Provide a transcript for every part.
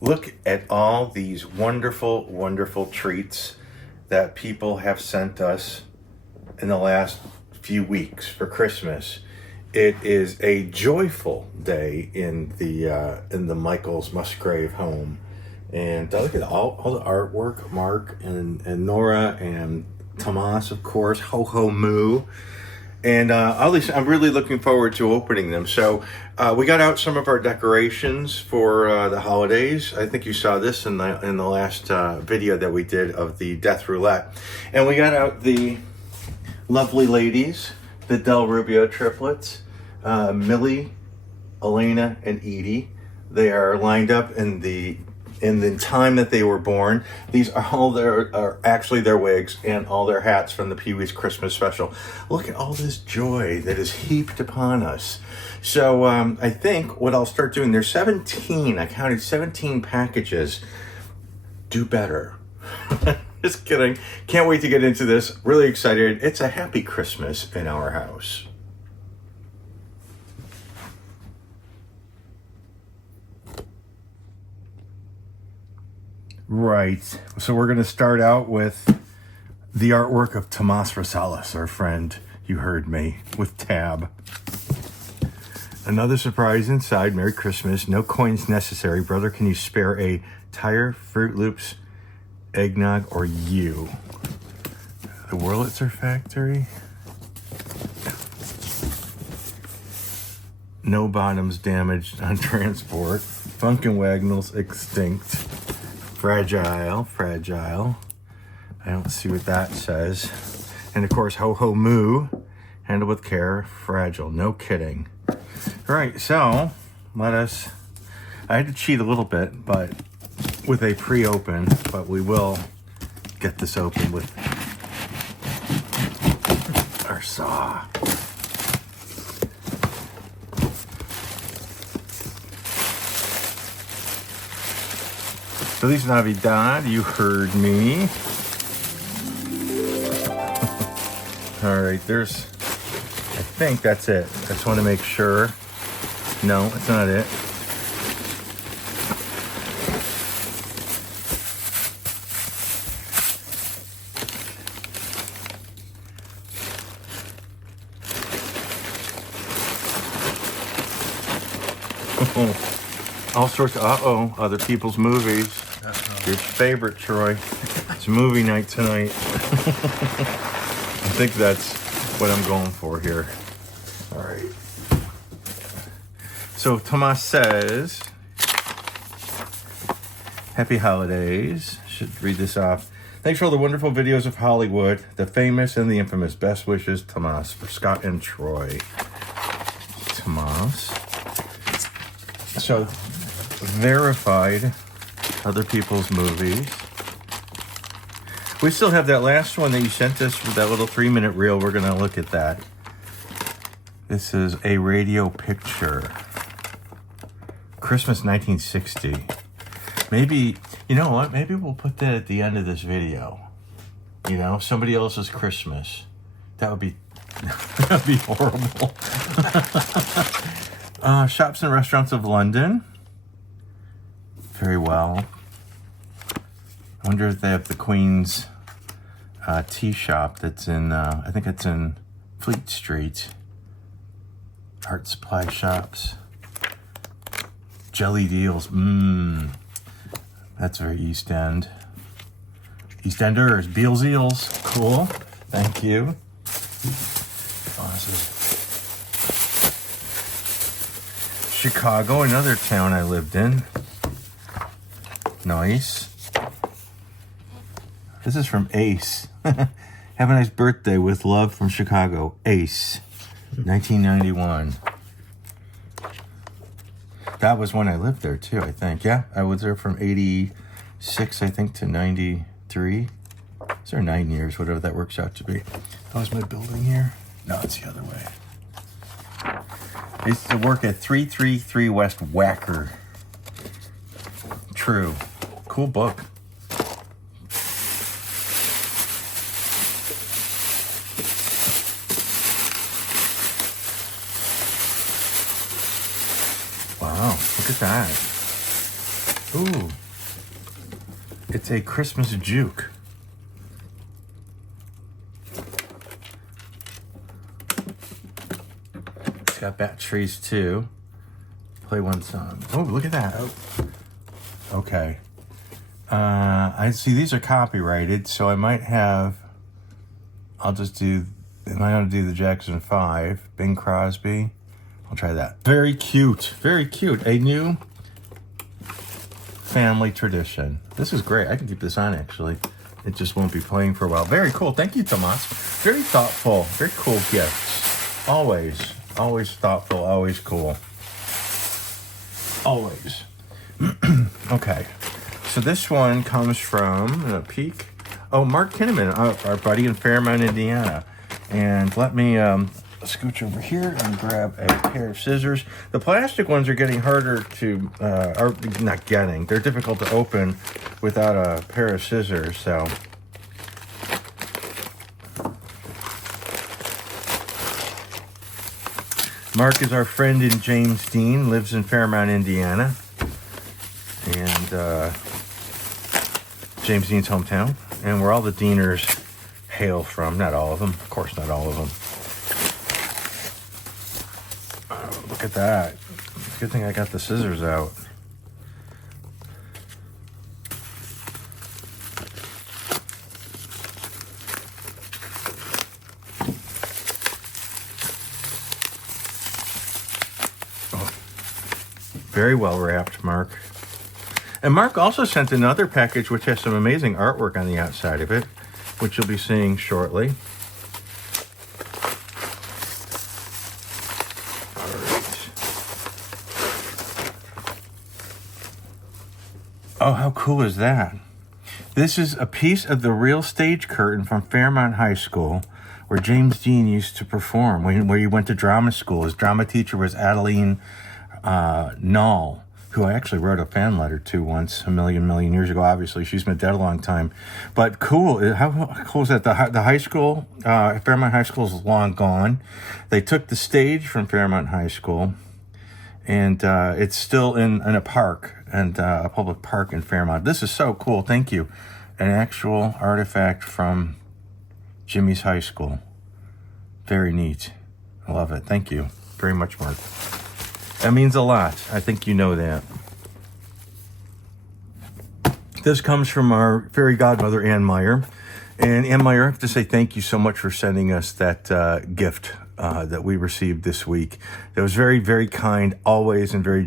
Look at all these wonderful, wonderful treats that people have sent us in the last few weeks for Christmas. It is a joyful day in the Michaels Musgrave home. And look at all the artwork, Mark and Nora and Tomas, of course, Ho Ho Moo. And at least I'm really looking forward to opening them. So we got out some of our decorations for the holidays. I think you saw this in the last video that we did of the Death Roulette. And we got out the lovely ladies, the Del Rubio triplets, Millie, Elena, and Edie. They are lined up in the time that they were born. These are all are actually their wigs and all their hats from the Pee-wee's Christmas special. Look at all this joy that is heaped upon us. So I think what I'll start doing, there's 17, I counted 17 packages. Do better. Just kidding. Can't wait to get into this. Really excited. It's a happy Christmas in our house. Right, so we're going to start out with the artwork of Tomas Rosales, our friend, you heard me, with Tab. Another surprise inside, Merry Christmas, no coins necessary. Brother, can you spare a tire, Fruit Loops, eggnog, or you? The Wurlitzer Factory. No bottoms damaged on transport. Funkin' Wagnalls extinct. Fragile. I don't see what that says. And of course, Ho Ho Moo, handle with care, fragile, no kidding. All right, so I had to cheat a little bit, but with a pre-open, but we will get this open with our saw. Feliz Navidad, you heard me. All right, I think that's it. I just want to make sure. No, it's not it. All sorts of, other people's movies. Your favorite, Troy. It's movie night tonight. I think that's what I'm going for here. All right. So Tomas says, happy holidays. Should read this off. Thanks for all the wonderful videos of Hollywood, the famous and the infamous. Best wishes, Tomas, for Scott and Troy. Tomas. So, verified other people's movies. We still have that last one that you sent us with that little 3-minute reel. We're going to look at that. This is a radio picture. Christmas 1960. Maybe, you know what? Maybe we'll put that at the end of this video. You know, somebody else's Christmas. That would be horrible. Shops and Restaurants of London. Very well. I wonder if they have the Queen's tea shop that's in, I think it's in Fleet Street. Art supply shops. Jelly deals. That's very East End. East Enders. Beals Eels. Cool. Thank you. Awesome. Chicago, another town I lived in. Nice. This is from Ace. Have a nice birthday with love from Chicago. Ace. 1991. That was when I lived there too, I think. Yeah, I was there from 86, I think, to 93. Is there 9 years, whatever that works out to be. How was my building here? No, it's the other way. I used to work at 333 West Wacker. True. Cool book. Wow, look at that. Ooh. It's a Christmas juke. It's got batteries too. Play one song. Oh, look at that. Oh. Okay. I see these are copyrighted, so I might have... I'll just do... Am I going to do the Jackson 5? Bing Crosby? I'll try that. Very cute. Very cute. A new family tradition. This is great. I can keep this on, actually. It just won't be playing for a while. Very cool. Thank you, Tomas. Very thoughtful. Very cool gifts. Always. Always thoughtful. Always cool. Always. Okay. So this one comes from a peek. Oh, Mark Kinnaman, our buddy in Fairmont, Indiana. And let me scooch over here and grab a pair of scissors. The plastic ones are getting harder to, or not getting, they're difficult to open without a pair of scissors, so. Mark is our friend in James Dean, lives in Fairmont, Indiana. And James Dean's hometown, and where all the Deaners hail from. Not all of them, of course, not all of them. Oh, look at that. Good thing I got the scissors out. Oh, very well wrapped, Mark. And Mark also sent another package which has some amazing artwork on the outside of it, which you'll be seeing shortly. All right. Oh, how cool is that? This is a piece of the real stage curtain from Fairmont High School, where James Dean used to perform, where he went to drama school. His drama teacher was Adeline Null, who I actually wrote a fan letter to once, a million years ago. Obviously, she's been dead a long time. But cool, how cool is that? The high school, Fairmont High School is long gone. They took the stage from Fairmont High School, and it's still in a park, and a public park in Fairmont. This is so cool, thank you. An actual artifact from Jimmy's high school. Very neat. I love it, thank you very much, Mark. That means a lot. I think you know that. This comes from our fairy godmother, Ann Meyer. And Ann Meyer, I have to say thank you so much for sending us that gift that we received this week. That was very, very kind, always, and very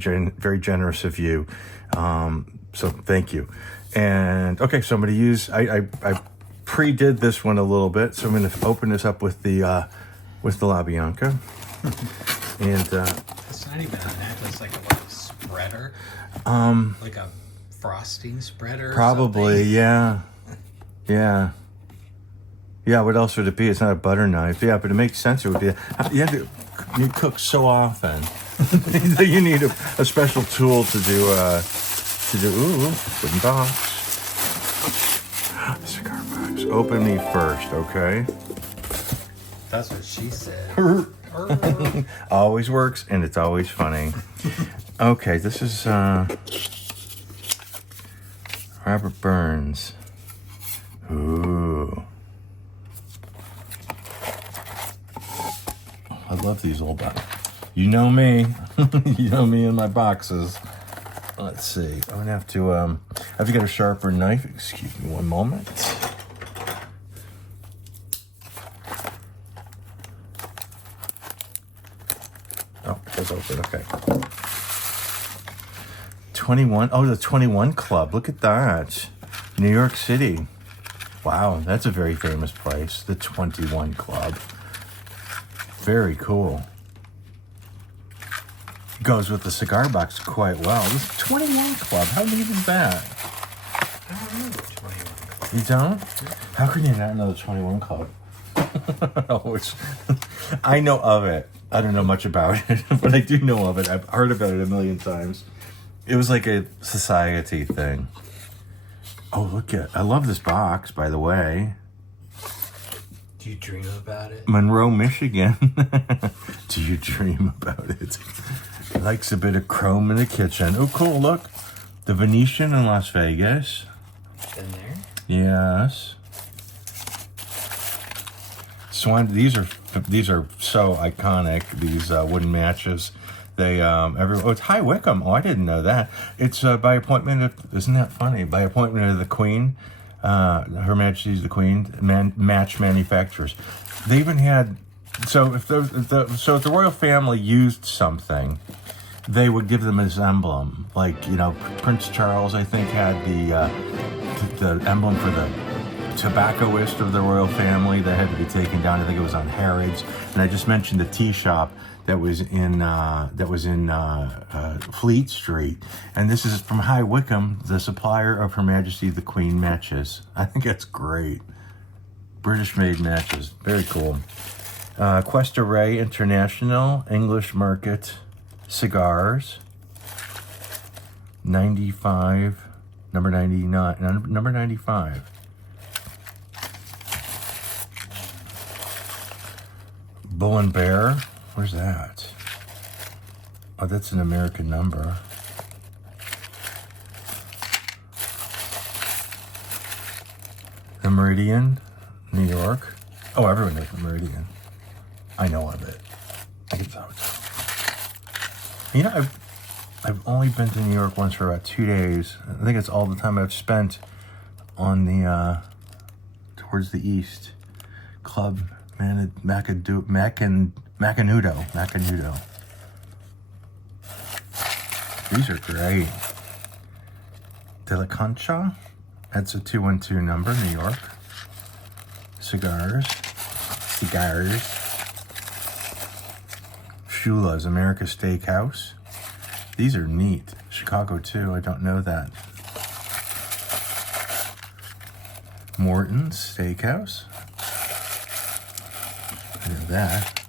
generous of you. So thank you. And okay, so I'm going to use, I pre-did this one a little bit, so I'm going to open this up with the La Bianca. And it's not even an necklace, it's like a spreader. Like a frosting spreader. Probably, yeah. Yeah. Yeah, what else would it be? It's not a butter knife. Yeah, but it makes sense. It would be. You cook so often. You need a special tool to do. Ooh, wooden box. Cigar box. Open me first, okay? That's what she said. Always works, and it's always funny. Okay, this is Robert Burns. Ooh. I love these old boxes. You know me. You know me and my boxes. Let's see. I'm gonna have to get a sharper knife. Excuse me one moment. Oh, it does open. Okay. 21. Oh, the 21 Club. Look at that. New York City. Wow, that's a very famous place. The 21 Club. Very cool. Goes with the cigar box quite well. This 21 Club. How neat is that? I don't know the 21 Club. You don't? How can you not know the 21 Club? I know of it. I don't know much about it, but I do know of it. I've heard about it a million times. It was like a society thing. Oh, look at... I love this box, by the way. Do you dream about it? Monroe, Michigan. Do you dream about it? Likes a bit of chrome in the kitchen. Oh, cool, look. The Venetian in Las Vegas. Been there? Yes. Swan. These are so iconic. These wooden matches. They it's High Wycombe. Oh, I didn't know that. It's by appointment of. Isn't that funny? By appointment of the Queen, Her Majesty's the Queen. Match manufacturers. They even had. So if the royal family used something, they would give them as emblem. Like, you know, Prince Charles, I think, had the emblem for the tobaccoist of the royal family that had to be taken down. I think it was on Harrods. And I just mentioned the tea shop that was in Fleet Street. And this is from High Wycombe, the supplier of Her Majesty the Queen matches. I think that's great. British-made matches. Very cool. Quest Array International, English Market Cigars. 95, number 99, number 95. Bull and Bear, where's that? Oh, that's an American number. The Meridian, New York. Oh, everyone knows the Meridian. I know of it. I can tell it. You know, I've only been to New York once for about 2 days. I think it's all the time I've spent on the towards the east. Club Macanudo. These are great. De La Concha. That's a 212 number, New York. Cigars. Shula's America Steakhouse. These are neat. Chicago too, I don't know that. Morton's Steakhouse. I know that.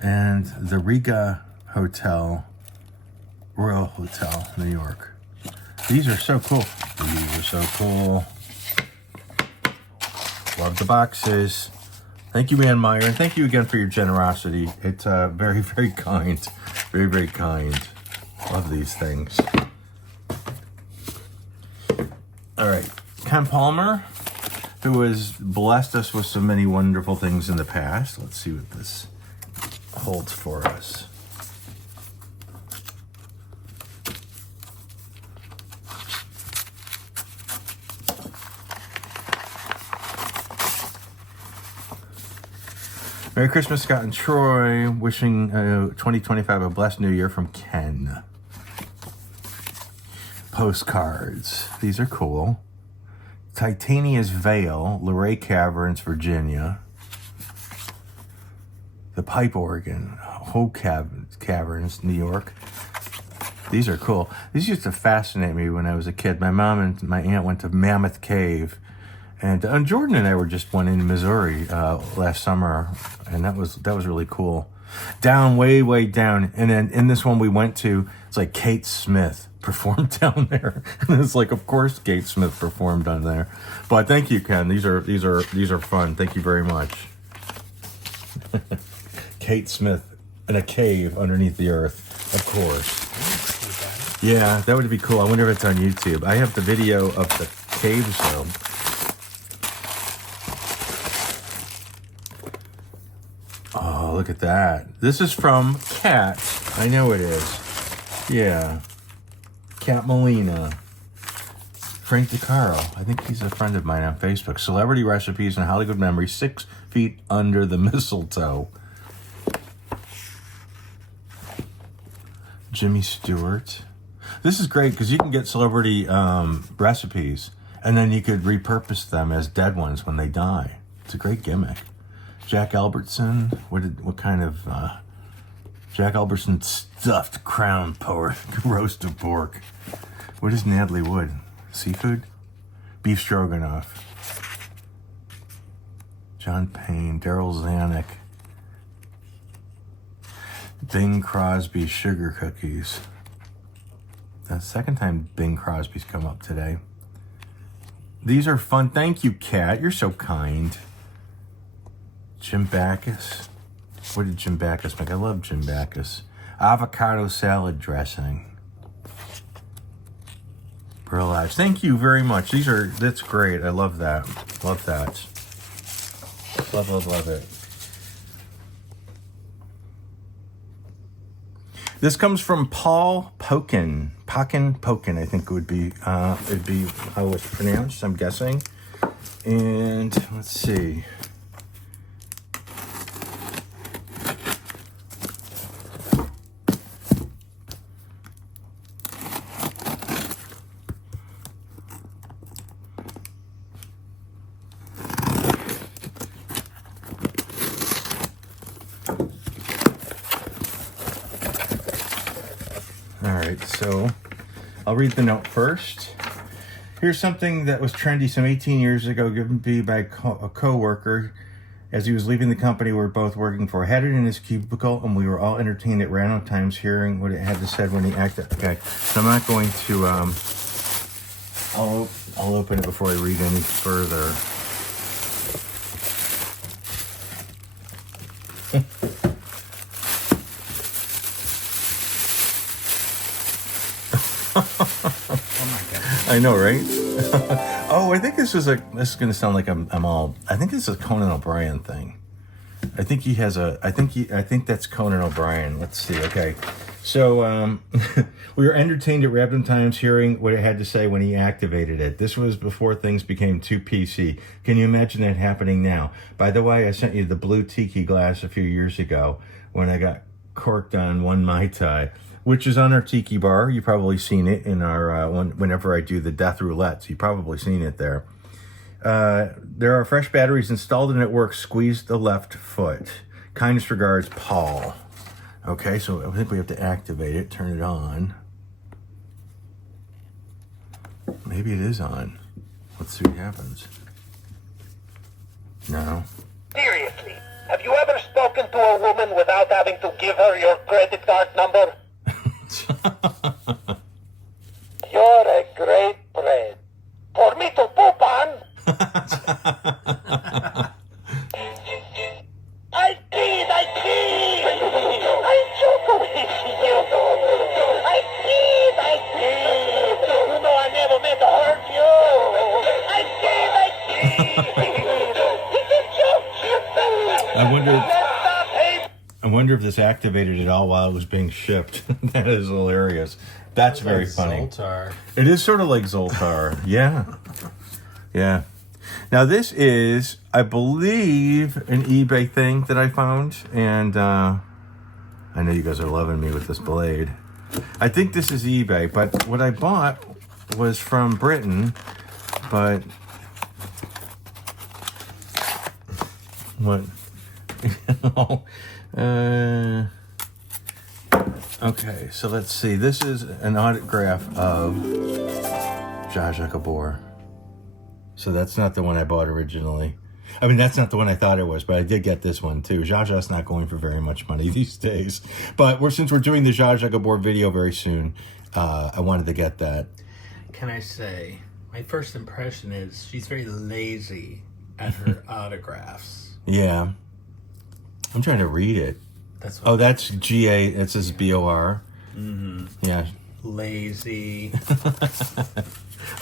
And the Riga Hotel, Royal Hotel, New York. These are so cool. Love the boxes. Thank you, Ann Meyer, and thank you again for your generosity. It's very, very kind. Very, very kind. Love these things. All right. Ken Palmer, who has blessed us with so many wonderful things in the past. Let's see what this holds for us. Merry Christmas, Scott and Troy. Wishing 2025 a blessed new year from Ken. Postcards. These are cool. Titania's Veil, Luray Caverns, Virginia. The Pipe Organ, Hope Caverns, New York. These are cool. These used to fascinate me when I was a kid. My mom and my aunt went to Mammoth Cave. And Jordan and I were just went in Missouri last summer, and that was really cool. Down, way down, and then in this one we went to, it's like Kate Smith performed down there, and it's like, of course, Kate Smith performed down there. But thank you, Ken. These are fun. Thank you very much. Kate Smith in a cave underneath the earth, of course. Yeah, that would be cool. I wonder if it's on YouTube. I have the video of the caves though. Oh, look at that. This is from Kat. I know it is. Yeah. Kat Molina. Frank DeCaro. I think he's a friend of mine on Facebook. Celebrity Recipes and Hollywood Memories, 6 Feet Under the Mistletoe. Jimmy Stewart. This is great because you can get celebrity recipes and then you could repurpose them as dead ones when they die. It's a great gimmick. Jack Albertson. What kind of Jack Albertson stuffed crown pork, roast of pork. What is Natalie Wood? Seafood? Beef stroganoff. John Payne, Daryl Zanuck. Bing Crosby sugar cookies. That's the second time Bing Crosby's come up today. These are fun. Thank you, Kat. You're so kind. Jim Backus. What did Jim Backus make? I love Jim Backus. Avocado salad dressing. Real Lives. Thank you very much. That's great. I love that. Love that. Love it. This comes from Paul Pokin, I think it'd be how it's pronounced, I'm guessing. And let's see. So I'll read the note first. Here's something that was trendy some 18 years ago, given to me by a co-worker. As he was leaving the company we were both working for, had it in his cubicle, and we were all entertained at random times hearing what it had to say when he acted. Okay, so I'm not going to, I'll open it before I read any further. Oh my god! I know, right? Oh, I think this is going to sound like I think this is a Conan O'Brien thing. I think he has I think that's Conan O'Brien. Let's see. Okay. So, we were entertained at random times hearing what it had to say when he activated it. This was before things became too PC. Can you imagine that happening now? By the way, I sent you the blue Tiki glass a few years ago when I got corked on one Mai Tai, which is on our Tiki bar. You've probably seen it in our, whenever I do the death roulettes. You've probably seen it there. There are fresh batteries installed and it works. Squeeze the left foot. Kindest regards, Paul. Okay, so I think we have to activate it, turn it on. Maybe it is on. Let's see what happens. No. Seriously, have you ever spoken to a woman without having to give her your credit card number? You're a great friend. For me to poop on? I kid. I'm joking. I kid. You know I never meant to hurt you. I kid. It's a joke. I wonder if this activated it all while it was being shipped. That is hilarious. That's very funny. Zoltar. It is sort of like Zoltar. Yeah. Yeah. Now this is, I believe, an eBay thing that I found. And I know you guys are loving me with this blade. I think this is eBay, but what I bought was from Britain. But what? Okay, so let's see. This is an autograph of Zsa Zsa Gabor. So that's not the one I bought originally. I mean, that's not the one I thought it was, but I did get this one too. Zsa Zsa's not going for very much money these days. But since we're doing the Zsa Zsa Gabor video very soon, I wanted to get that. Can I say, my first impression is she's very lazy at her autographs. Yeah. I'm trying to read it. That's G-A. It says B-O-R. Mm-hmm. Yeah. Lazy.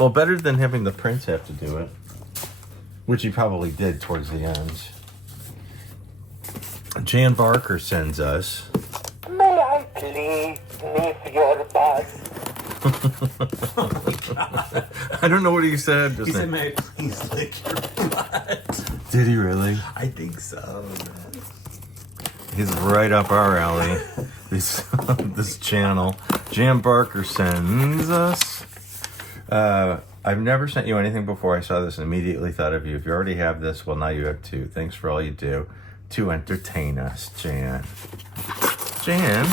Well, better than having the prince have to do it. Which he probably did towards the end. Jan Barker sends us. May I please sniff your butt? Oh my god. I don't know what he said. He said, "May I please lick your butt?" Did he really? I think so, man. He's right up our alley. This channel. Jan Barker sends us. I've never sent you anything before. I saw this and immediately thought of you. If you already have this, well, now you have two. Thanks for all you do to entertain us, Jan. Jan?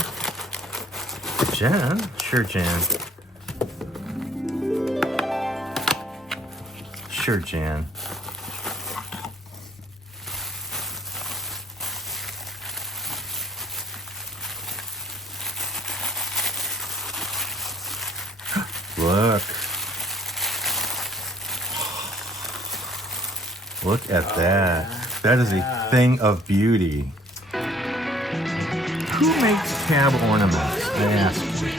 Sure, Jan. Sure, Jan. Look at that. That is a thing of beauty. Who makes cab ornaments? I ask you.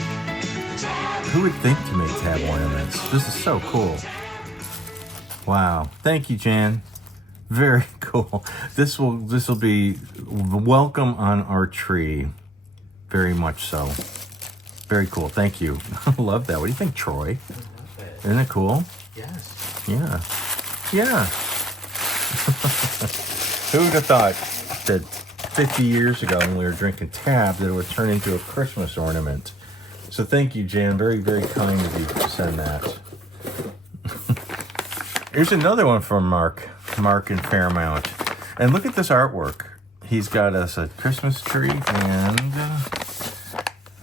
Who would think to make tab ornaments? This is so cool. Wow. Thank you, Jan. Very cool. This will be welcome on our tree. Very much so. Very cool. Thank you. I love that. What do you think, Troy? I love it. Isn't it cool? Yes. Yeah. Yeah. Who would have thought that 50 years ago when we were drinking tab that it would turn into a Christmas ornament? So thank you, Jan. Very, very kind of you to send that. Here's another one from Mark in Fairmount. And look at this artwork. He's got us a Christmas tree and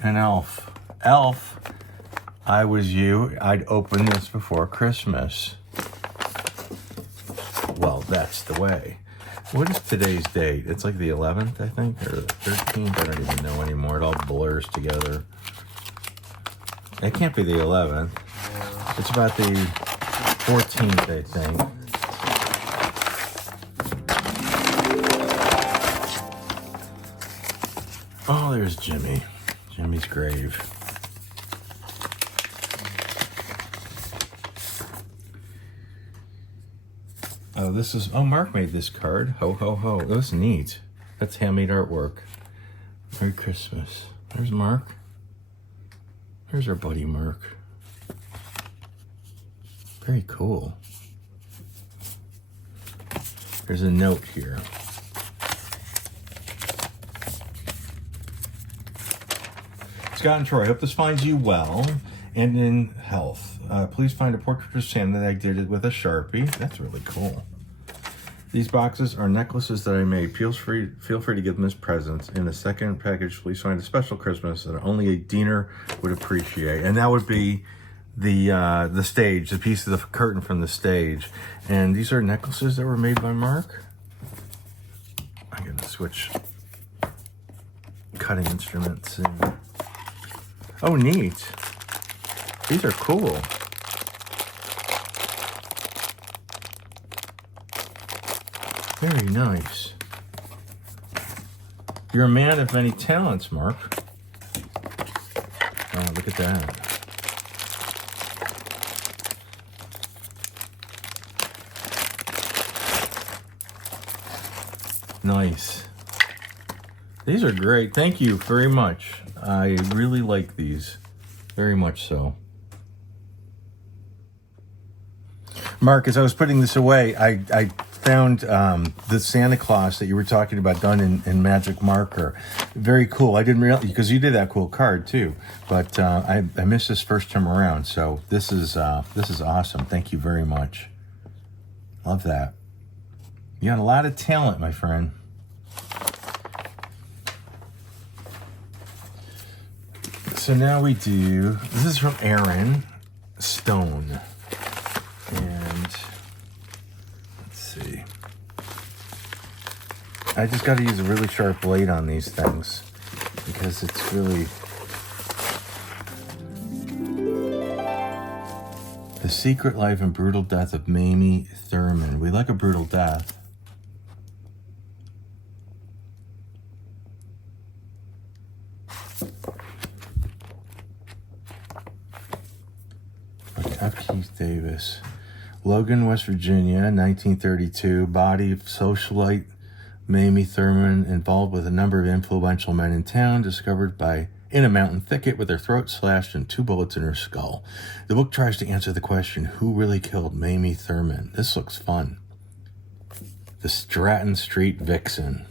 an elf. Elf, I was you. I'd open this before Christmas. Well, that's the way. What is today's date? It's like the 11th, I think, or the 13th. I don't even know anymore. It all blurs together. It can't be the 11th. It's about the 14th, I think. Oh, there's Jimmy. Jimmy's grave. Oh, this is... Oh, Mark made this card. Ho, ho, ho. That's neat. That's handmade artwork. Merry Christmas. There's Mark. There's our buddy Mark. Very cool. There's a note here. Scott and Troy, I hope this finds you well and in health. Please find a portrait of Santa that I did it with a Sharpie. That's really cool. These boxes are necklaces that I made. Feel free to give them as presents. In the second package, please find a special Christmas that only a Diener would appreciate. And that would be the stage, the piece of the curtain from the stage. And these are necklaces that were made by Mark. I'm gonna switch cutting instruments. Oh, neat. These are cool. Very nice. You're a man of many talents, Mark. Oh, look at that. Nice. These are great. Thank you very much. I really like these. Very much so. Mark, as I was putting this away, I found the Santa Claus that you were talking about done in magic marker. Very cool. I didn't realize, because you did that cool card too, but I missed this first time around. So this is awesome. Thank you very much. Love that. You got a lot of talent, my friend. So now we do, this is from Aaron Stone. And let's see. I just got to use a really sharp blade on these things because it's really... The Secret Life and Brutal Death of Mamie Thurman. We like a brutal death. F. Keith Davis. Logan, West Virginia, 1932. Body of socialite Mamie Thurman, involved with a number of influential men in town, discovered in a mountain thicket with her throat slashed and 2 bullets in her skull. The book tries to answer the question, who really killed Mamie Thurman? This looks fun. The Stratton Street Vixen.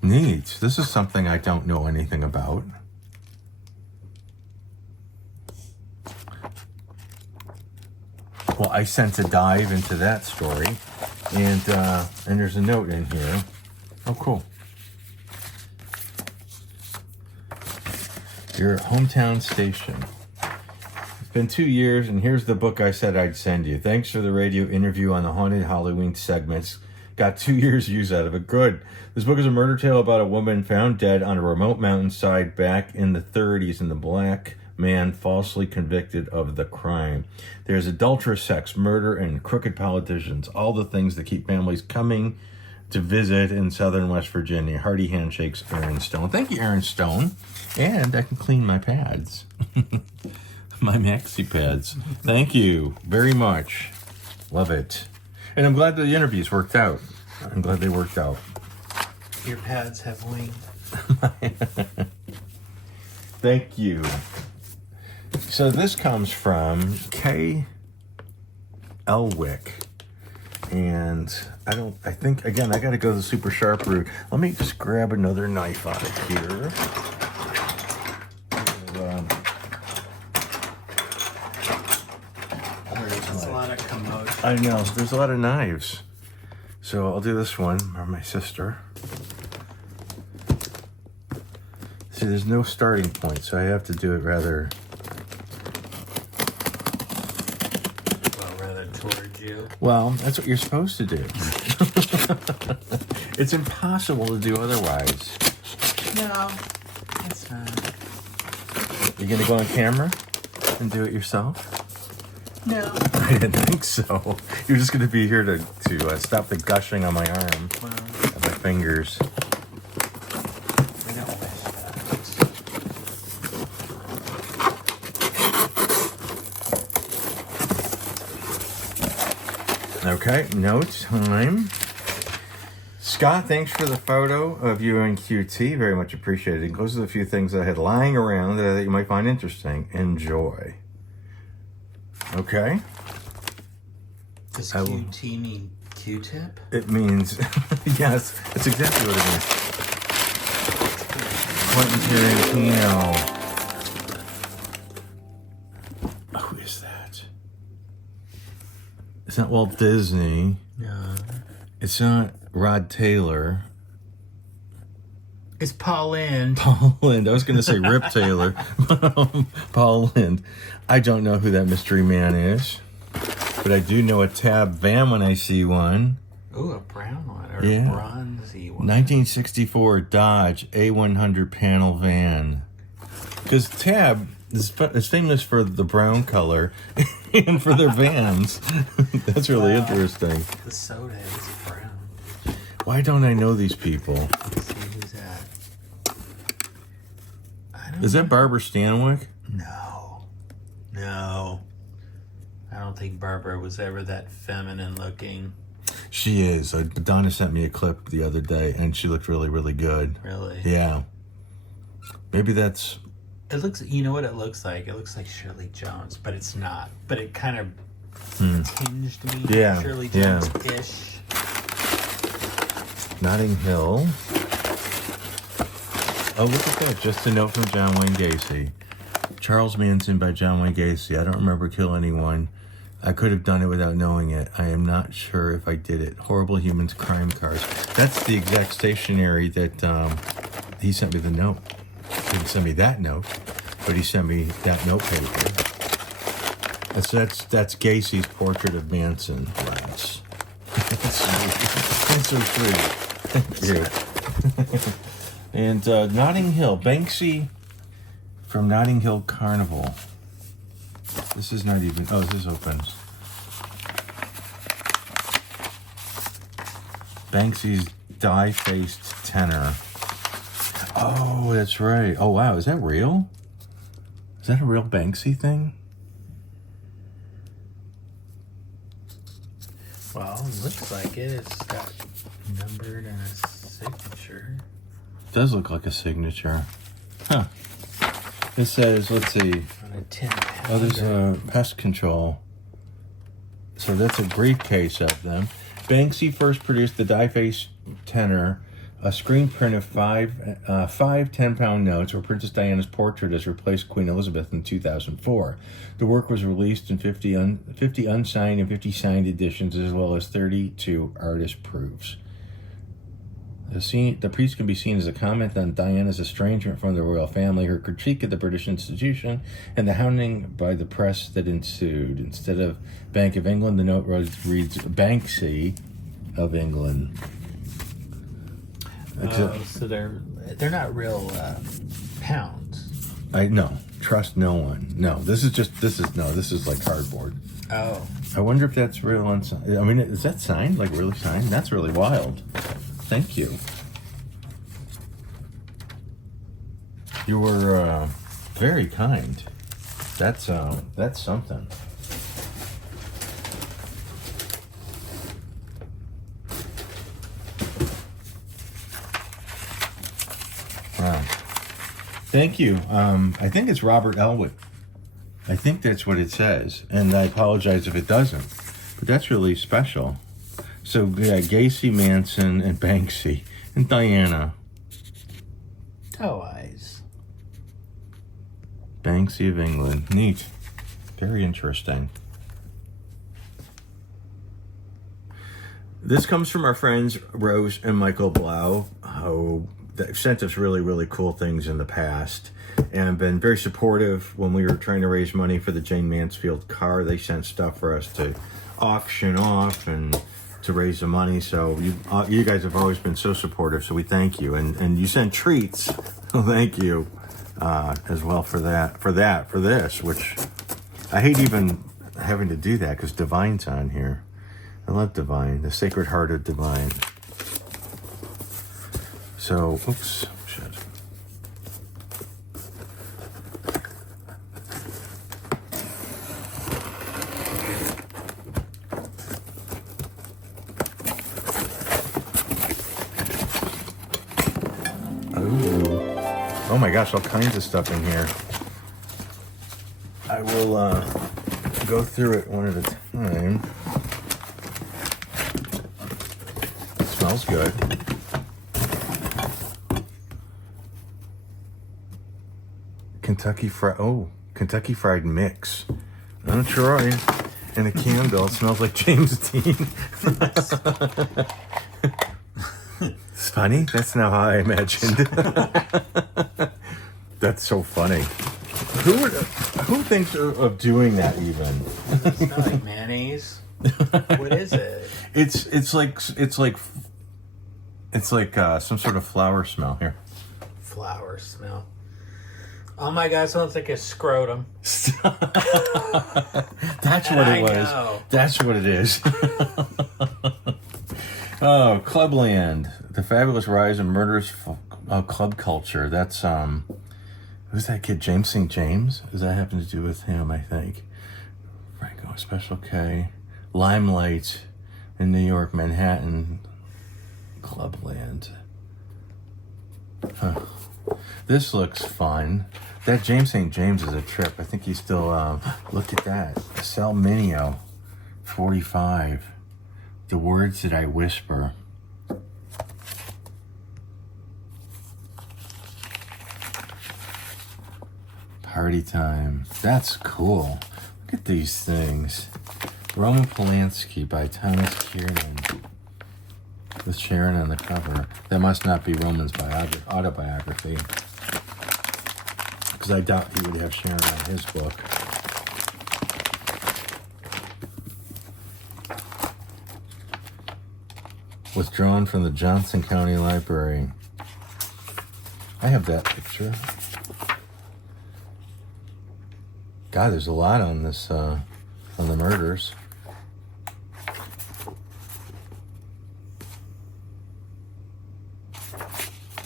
Neat. This is something I don't know anything about. Well, I sense a dive into that story, and there's a note in here. Oh, cool. Your hometown station. It's been 2 years, and here's the book I said I'd send you. Thanks for the radio interview on the Haunted Halloween segments. Got 2 years use out of it. Good. This book is a murder tale about a woman found dead on a remote mountainside back in the 30s, and the black man falsely convicted of the crime. There's adulterous sex, murder, and crooked politicians. All the things that keep families coming to visit in southern West Virginia. Hearty handshakes, Aaron Stone. Thank you, Aaron Stone. And I can clean my pads. My maxi pads. Thank you very much. Love it. And I'm glad that the interviews worked out. I'm glad they worked out. Your pads have wings. Thank you. So this comes from Kay Elwick. And I think, again, I got to go the super sharp route. Let me just grab another knife out of here. There's a lot of commotion. I know, there's a lot of knives. So I'll do this one, or my sister. See, there's no starting point, so I have to do it rather... Towards you. Well, that's what you're supposed to do. It's impossible to do otherwise. No, that's fine. You're gonna go on camera and do it yourself? No. I didn't think so. You're just gonna be here to stop the gushing on my arm, Well, and my fingers. we don't wish that. Okay, no time. Scott, thanks for the photo of you and QT. Very much appreciated. Those are a few things I had lying around that I thought you might find interesting. Enjoy. Okay. Does I will- QT mean Q-tip? It means, yes, that's exactly what it means. Quentin Tarantino. Who is that? It's not Walt Disney. No. It's not Rod Taylor. It's Paul Lind. Paul Lind. I was going to say Rip Taylor. Paul Lind. I don't know who that mystery man is, but I do know a Tab van when I see one. Ooh, a brown one or Yeah. a bronzy one. 1964 Dodge A100 panel van. Because Tab is famous for the brown color and for their vans. That's really interesting. The soda is brown. Why don't I know these people? Let's see who's that. I don't Is that Barbara Stanwyck? No. No. I don't think Barbara was ever that feminine looking. She is. Donna sent me a clip the other day, and she looked really, really good. Really? Yeah. Maybe that's... It looks, you know what it looks like? It looks like Shirley Jones, but it's not. But it kind of tinged me. Yeah, Shirley yeah. Jones-ish. Notting Hill. Oh, look at that. Just a note from John Wayne Gacy. Charles Manson by John Wayne Gacy. I don't remember kill anyone. I could have done it without knowing it. I am not sure if I did it. Horrible Humans, Crime Cars. That's the exact stationery that he sent me the note. He didn't send me that note, but he sent me that note paper. That's Gacy's portrait of Manson. Right. That's so sweet. Thank you. And Notting Hill. Banksy from Notting Hill Carnival. This is not even... Oh, this opens. Banksy's die-faced tenor. Oh, that's right. Oh, wow. Is that real? Is that a real Banksy thing? Well, it looks like it. It's got numbered and a signature. It does look like a signature. Huh. It says, let's see. On a 10 pound. Oh, there's pest control. So that's a briefcase of them. Banksy first produced the die-faced tenor, a screen print of five 10-pound notes where Princess Diana's portrait has replaced Queen Elizabeth in 2004. The work was released in 50 unsigned and 50 signed editions, as well as 32 artist proofs. The piece can be seen as a comment on Diana's estrangement from the royal family, her critique of the British institution, and the hounding by the press that ensued. Instead of Bank of England, the note reads Banksy of England. So they're not real pounds. No, trust no one. No, this is like cardboard. Oh. I wonder if that's real unsigned. I mean, is that signed? Like really signed? That's really wild. Thank you. You were very kind. That's something. Wow. Thank you. I think it's Robert Elwood. I think that's what it says, and I apologize if it doesn't. But that's really special. So yeah, Gacy, Manson, and Banksy, and Diana. Toe eyes. Banksy of England. Neat. Very interesting. This comes from our friends Rose and Michael Blau, who they've sent us really, really cool things in the past and been very supportive when we were trying to raise money for the Jane Mansfield car. They sent stuff for us to auction off and to raise the money. So you guys have always been so supportive, so we thank you. And you sent treats. Thank you as well for this, which I hate even having to do that because Divine's on here. I love Divine, the Sacred Heart of Divine. So, oops, shit. Ooh. Oh my gosh, all kinds of stuff in here. I will go through it one at a time. It smells good. Kentucky Fried Mix. Oh, Troy. And a candle. It smells like James Dean. It's funny. That's not how I imagined. That's so funny. Who thinks of doing that even? Does it smell like mayonnaise? What is it? It's like some sort of flower smell here. Flower smell. Oh my God, it smells like a scrotum. That's what it was. Know. That's what it is. Oh, Clubland. The fabulous rise of murderous club culture. That's, who's that kid? James St. James? Does that happen to do with him, I think? Franco, Special K. Limelight in New York, Manhattan. Clubland. Huh. This looks fun. That James St. James is a trip. I think he's still, look at that. Sal Mineo, 45. The Words That I Whisper. Party Time. That's cool. Look at these things. Roman Polanski by Thomas Kiernan. With Sharon on the cover. That must not be Roman's autobiography. Because I doubt he would have Sharon on his book. Withdrawn from the Johnson County Library. I have that picture. God, there's a lot on this, on the murders.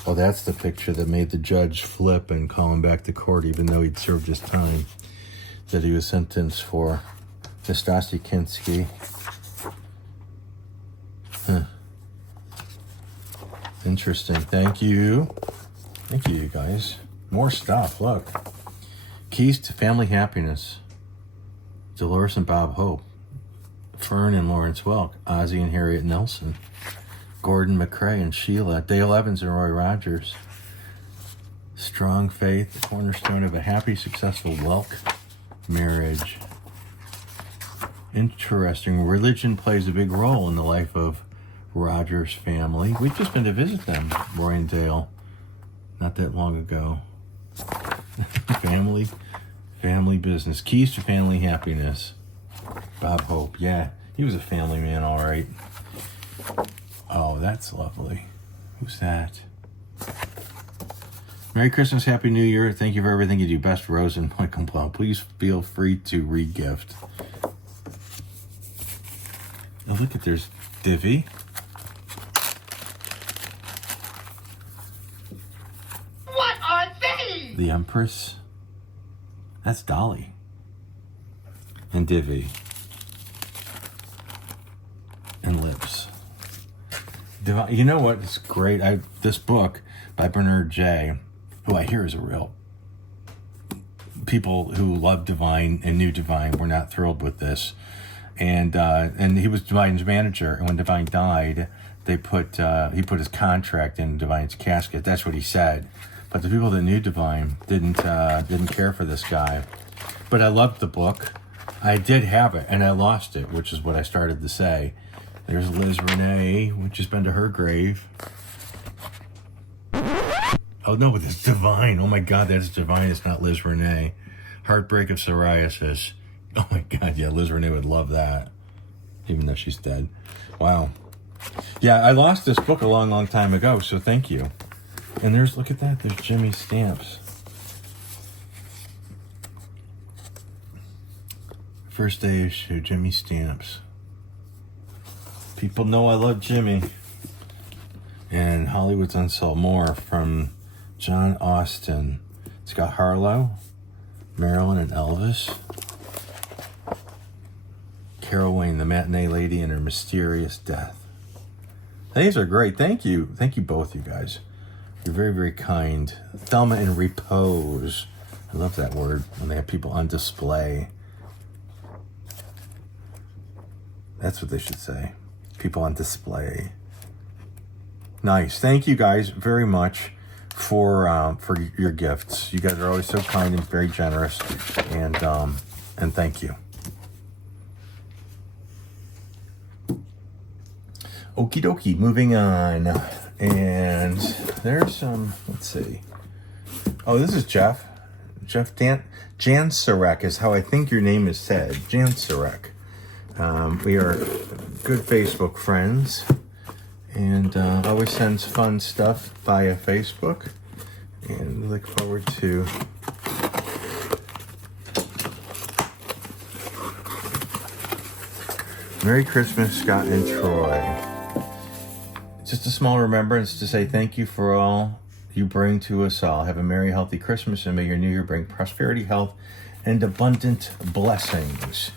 Oh, that's the picture that made the judge flip and call him back to court, even though he'd served his time that he was sentenced for. Nastasi Kinski. Huh. Interesting. Thank you. Thank you, you guys. More stuff. Look. Keys to Family Happiness. Dolores and Bob Hope. Fern and Lawrence Welk. Ozzie and Harriet Nelson. Gordon McCrae and Sheila. Dale Evans and Roy Rogers. Strong Faith, the cornerstone of a happy, successful Welk marriage. Interesting. Religion plays a big role in the life of Rogers' family. We've just been to visit them, Roy and Dale, not that long ago. Family business. Keys to Family Happiness. Bob Hope. Yeah, he was a family man, all right. Oh, that's lovely. Who's that? Merry Christmas, Happy New Year. Thank you for everything you do. Best, Rose and Michael Blau. Please feel free to re-gift. Oh, look at there's Divvy. the Empress. That's Dolly. And Divi. And Lips. You know what? It's great. This book by Bernard J., who I hear is a real... People who love Divine and knew Divine were not thrilled with this. And he was Divine's manager. And when Divine died, he put his contract in Divine's casket. That's what he said. But the people that knew Divine didn't care for this guy. But I loved the book. I did have it, and I lost it, which is what I started to say. There's Liz Renee, which has been to her grave. Oh no, but it's Divine. Oh my God, that's Divine. It's not Liz Renee. Heartbreak of Psoriasis. Oh my God, yeah, Liz Renee would love that. Even though she's dead. Wow. Yeah, I lost this book a long, long time ago, so thank you. And look at that, there's Jimmy's stamps. First day issue, Jimmy stamps. People know I love Jimmy. And Hollywood's Unsold. More from John Austin. It's got Harlow, Marilyn, and Elvis. Carol Wayne, the matinee lady, and her mysterious death. These are great. Thank you. Thank you both, you guys. You're very, very kind. Thelma in repose. I love that word when they have people on display. That's what they should say. People on display. Nice. Thank you guys very much for your gifts. You guys are always so kind and very generous, and thank you. Okie dokie. Moving on, and there's some. Let's see. Oh, this is Jeff. Jeff Jansarek is how I think your name is said. Jansarek. We are good Facebook friends, and always sends fun stuff via Facebook, and we look forward to Merry Christmas, Scott and Troy. Just a small remembrance to say thank you for all you bring to us all. Have a merry, healthy Christmas, and may your new year bring prosperity, health, and abundant blessings.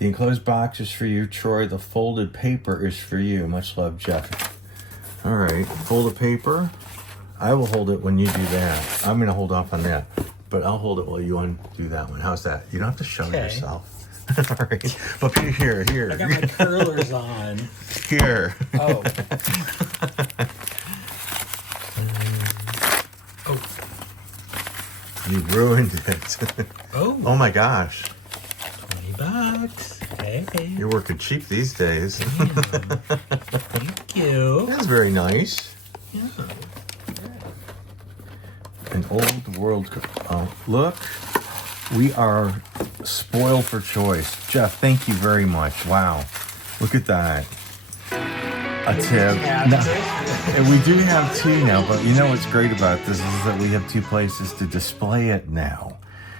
The enclosed box is for you, Troy. The folded paper is for you. Much love, Jeff. All right, folded paper. I will hold it when you do that. I'm going to hold off on that, but I'll hold it while you undo that one. How's that? You don't have to show yourself. All right, but here. I got my curlers on. Here. Oh. Oh. You ruined it. Oh. Oh my gosh. $20. Hey. You're working cheap these days. Thank you. That's very nice. Yeah. An old world. Oh, look. We are spoiled for choice. Jeff, thank you very much. Wow. Look at that. A tip. And we do have tea now, but you know what's great about this is that we have two places to display it now.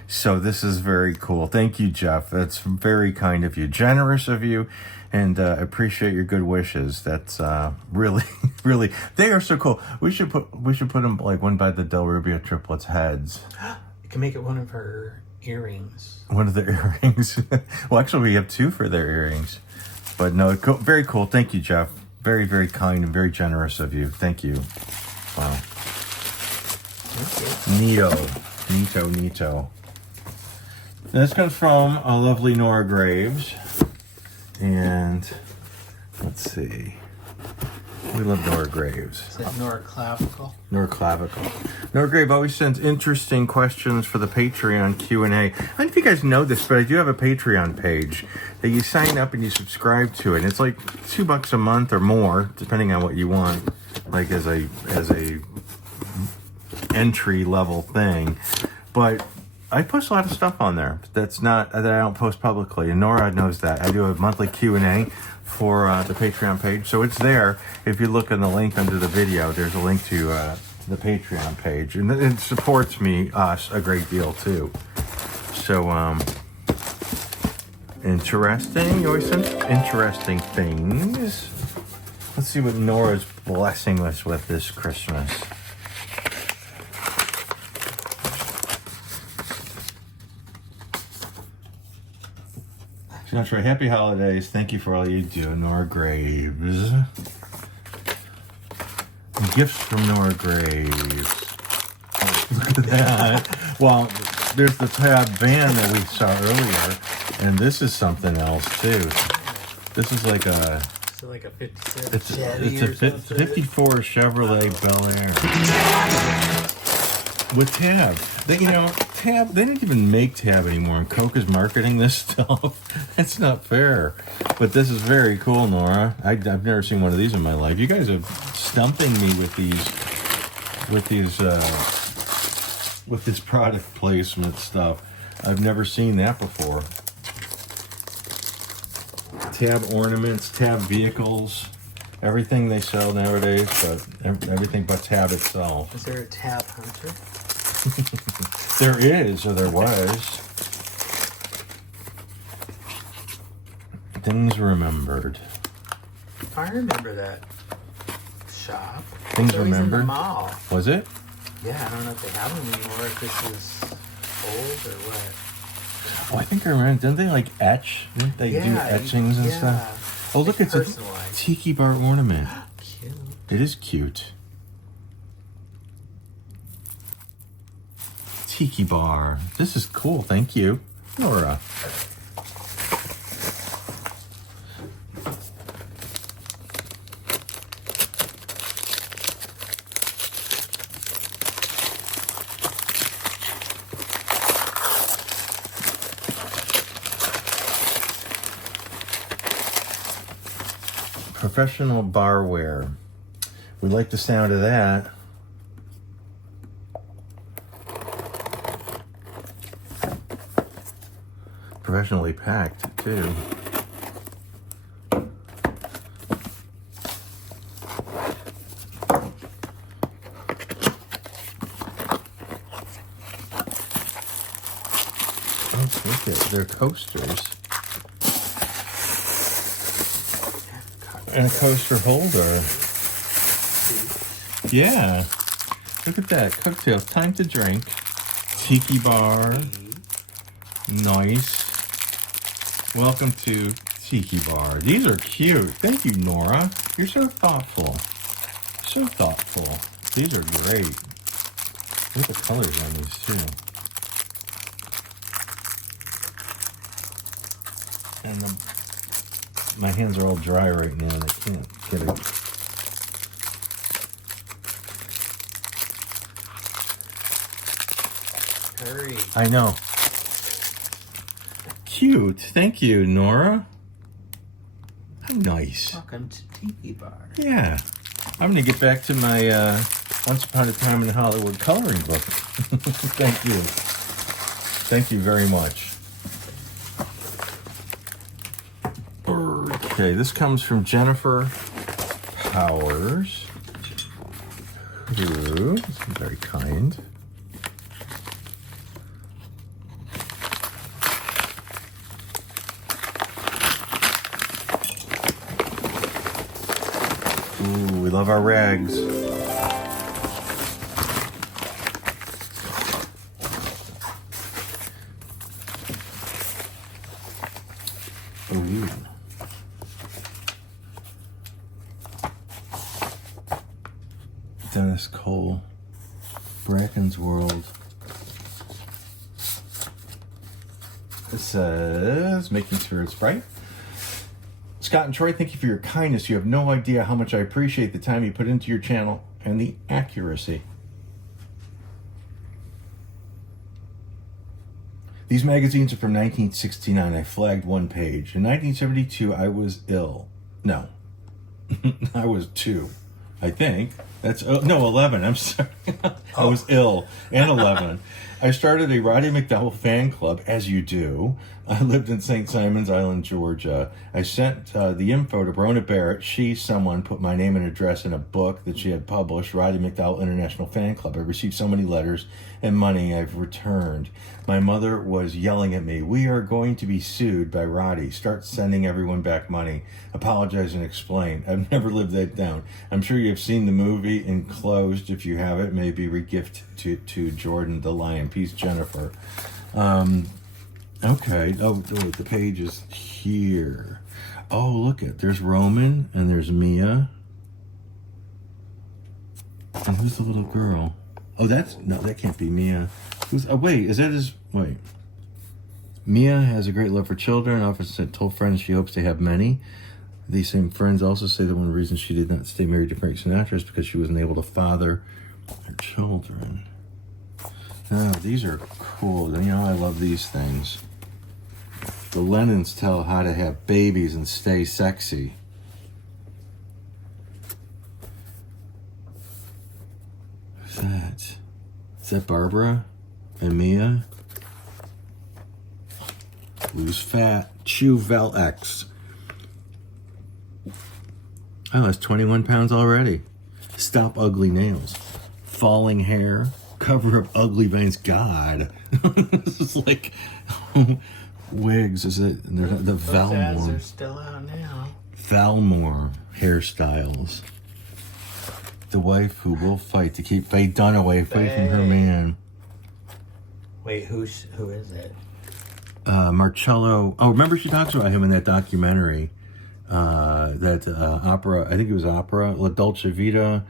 So this is very cool. Thank you, Jeff. That's very kind of you. Generous of you, and appreciate your good wishes. That's really, really, they are so cool. We should put them like one by the Del Rubio triplets' heads. You can make it one of her earrings. One of their earrings. Well, actually, we have two for their earrings. But no, very cool. Thank you, Jeff. Very, very kind and very generous of you. Thank you. Wow. Neato. This comes from a lovely Nora Graves. And let's see. We love Nora Graves. Is it Nora Clavicle? Nora Clavicle. Nora Graves always sends interesting questions for the Patreon Q&A. I don't know if you guys know this, but I do have a Patreon page that you sign up and you subscribe to it. And it's like $2 a month or more, depending on what you want, like as a entry level thing. But I post a lot of stuff on there that I don't post publicly, and Nora knows that. I do a monthly Q&A for the Patreon page, so it's there. If you look in the link under the video, there's a link to the Patreon page, and it supports us a great deal too. So interesting. You always send interesting things. Let's see what Nora's blessing us with this Christmas. Not sure. Happy holidays. Thank you for all you do, Nora Graves. Gifts from Nora Graves. Oh, look at that. Well, there's the tab van that we saw earlier, and this is something else too. This is like a. So like a 57 It's Chevy a or something? 54 Chevrolet Bel Air with tab. Tab. They didn't even make tab anymore, and Coke is marketing this stuff. That's not fair. But this is very cool, Nora. I've never seen one of these in my life. You guys are stumping me with this product placement stuff. I've never seen that before. Tab ornaments, tab vehicles, everything they sell nowadays, but everything but tab itself. Is there a tab hunter? There is, or there was. Things remembered. I remember that shop. Things It's always in the remembered? mall. Was it? Yeah, I don't know if they have them anymore, if this is old or what. Oh, I think I remember. Didn't they like etch? Didn't they do etchings and stuff? Oh, look, it's a personalized. tiki bar ornament. Cute. It is cute. Tiki bar. This is cool. Thank you, Nora. Professional barware. We like the sound of that. Professionally packed, too. Let's look at their coasters. And a coaster holder. Yeah. Look at that. Cocktails. Time to drink. Tiki bar. Nice. Welcome to Tiki Bar. These are cute. Thank you, Nora. You're so thoughtful. So thoughtful. These are great. Look at the colors on these, too. And my hands are all dry right now, and I can't get it. Hurry. I know. Cute. Thank you, Nora. How nice. Welcome to Tiki Bar. Yeah. I'm going to get back to my Once Upon a Time in Hollywood coloring book. Thank you. Thank you very much. Okay, this comes from Jennifer Powers, who is very kind. Ooh, we love our rags. Ooh. Dennis Cole, Bracken's World. It says, making sure it's bright. Scott and Troy, thank you for your kindness. You have no idea how much I appreciate the time you put into your channel and the accuracy. These magazines are from 1969. I flagged one page. In 1972, I was ill. No, I was 2. I think. That's, no, 11. I'm sorry. I was ill. And 11. I started a Roddy McDowall fan club, as you do. I lived in St. Simons Island, Georgia. I sent the info to Brona Barrett. Someone put my name and address in a book that she had published, Roddy McDowall International Fan Club. I received so many letters and money I've returned. My mother was yelling at me, "We are going to be sued by Roddy. Start sending everyone back money. Apologize and explain." I've never lived that down. I'm sure you've seen the movie Enclosed. If you haven't, maybe regift to Jordan the Lion. Peace, Jennifer. Okay. Oh, the page is here. Oh, look it. There's Roman and there's Mia. And who's the little girl? Oh, that can't be Mia. Wait, is that his? Wait. Mia has a great love for children. Often told friends she hopes they have many. These same friends also say that one of the reasons she did not stay married to Frank Sinatra is because she wasn't able to father her children. Oh, these are cool. You know, I love these things. The Lennons tell how to have babies and stay sexy. Who's that? Is that Barbara and Mia? Lose fat. Chew Vel-X. I lost 21 pounds already. Stop ugly nails. Falling hair. Cover up ugly veins. God. This is like wigs. Is it? The Those ads Valmore. are still out now. Valmore hairstyles. The wife who will fight to keep Faye Dunaway away from her man. Wait, who is it? Marcello. Oh, remember she talks about him in that documentary. That opera. I think it was opera. La Dolce Vita.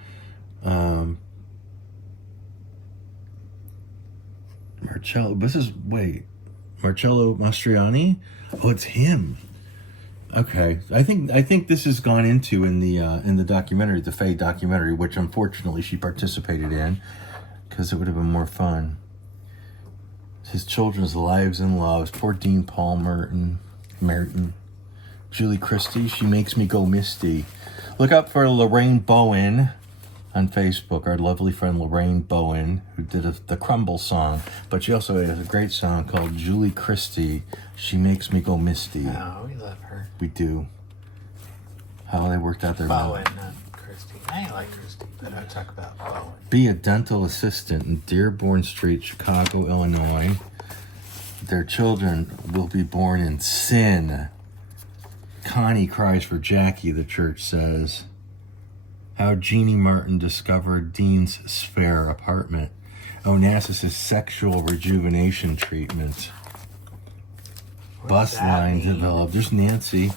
Marcello. Marcello Mastroianni. Oh, it's him. Okay, I think this has gone into in the documentary, the Faye documentary, which unfortunately she participated in, because it would have been more fun. His children's lives and loves. Poor Dean Paul Merton. Julie Christie. She makes me go misty. Look up for Lorraine Bowen on Facebook. Our lovely friend Lorraine Bowen, who did the Crumble song, but she also has a great song called Julie Christie. She makes me go misty. Oh, we love her. We do. How they worked out their Bowen, not Christy. I like Christy, but I talk about Bowen. Be a dental assistant in Dearborn Street, Chicago, Illinois. Their children will be born in sin. Connie cries for Jackie, the church says. How Jeannie Martin discovered Dean's spare apartment. Onassis' sexual rejuvenation treatment. Bus line developed. There's Nancy.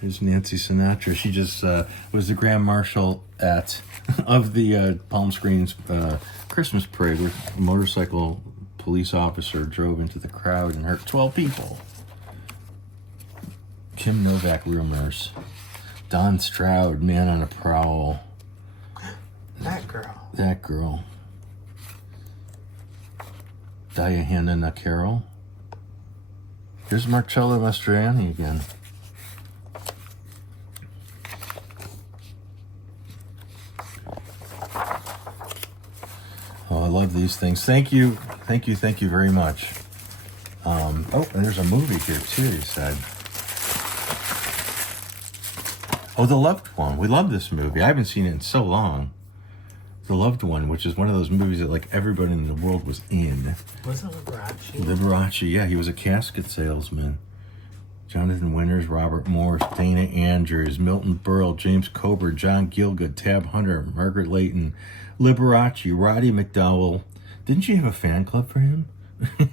There's Nancy Sinatra. She just was the Grand Marshal of the Palm Springs Christmas parade, where a motorcycle police officer drove into the crowd and hurt 12 people. Kim Novak rumors. Don Stroud, man on a prowl. That girl. That girl. Diana Nacarol. Here's Marcello Mastroianni again. Oh, I love these things. Thank you very much. Oh, and there's a movie here too, you said. Oh, The Loved One. We love this movie. I haven't seen it in so long. The Loved One, which is one of those movies that like everybody in the world was in. Was it Liberace? Liberace, yeah. He was a casket salesman. Jonathan Winters, Robert Morse, Dana Andrews, Milton Berle, James Coburn, John Gielgud, Tab Hunter, Margaret Leighton, Liberace, Roddy McDowall. Didn't you have a fan club for him?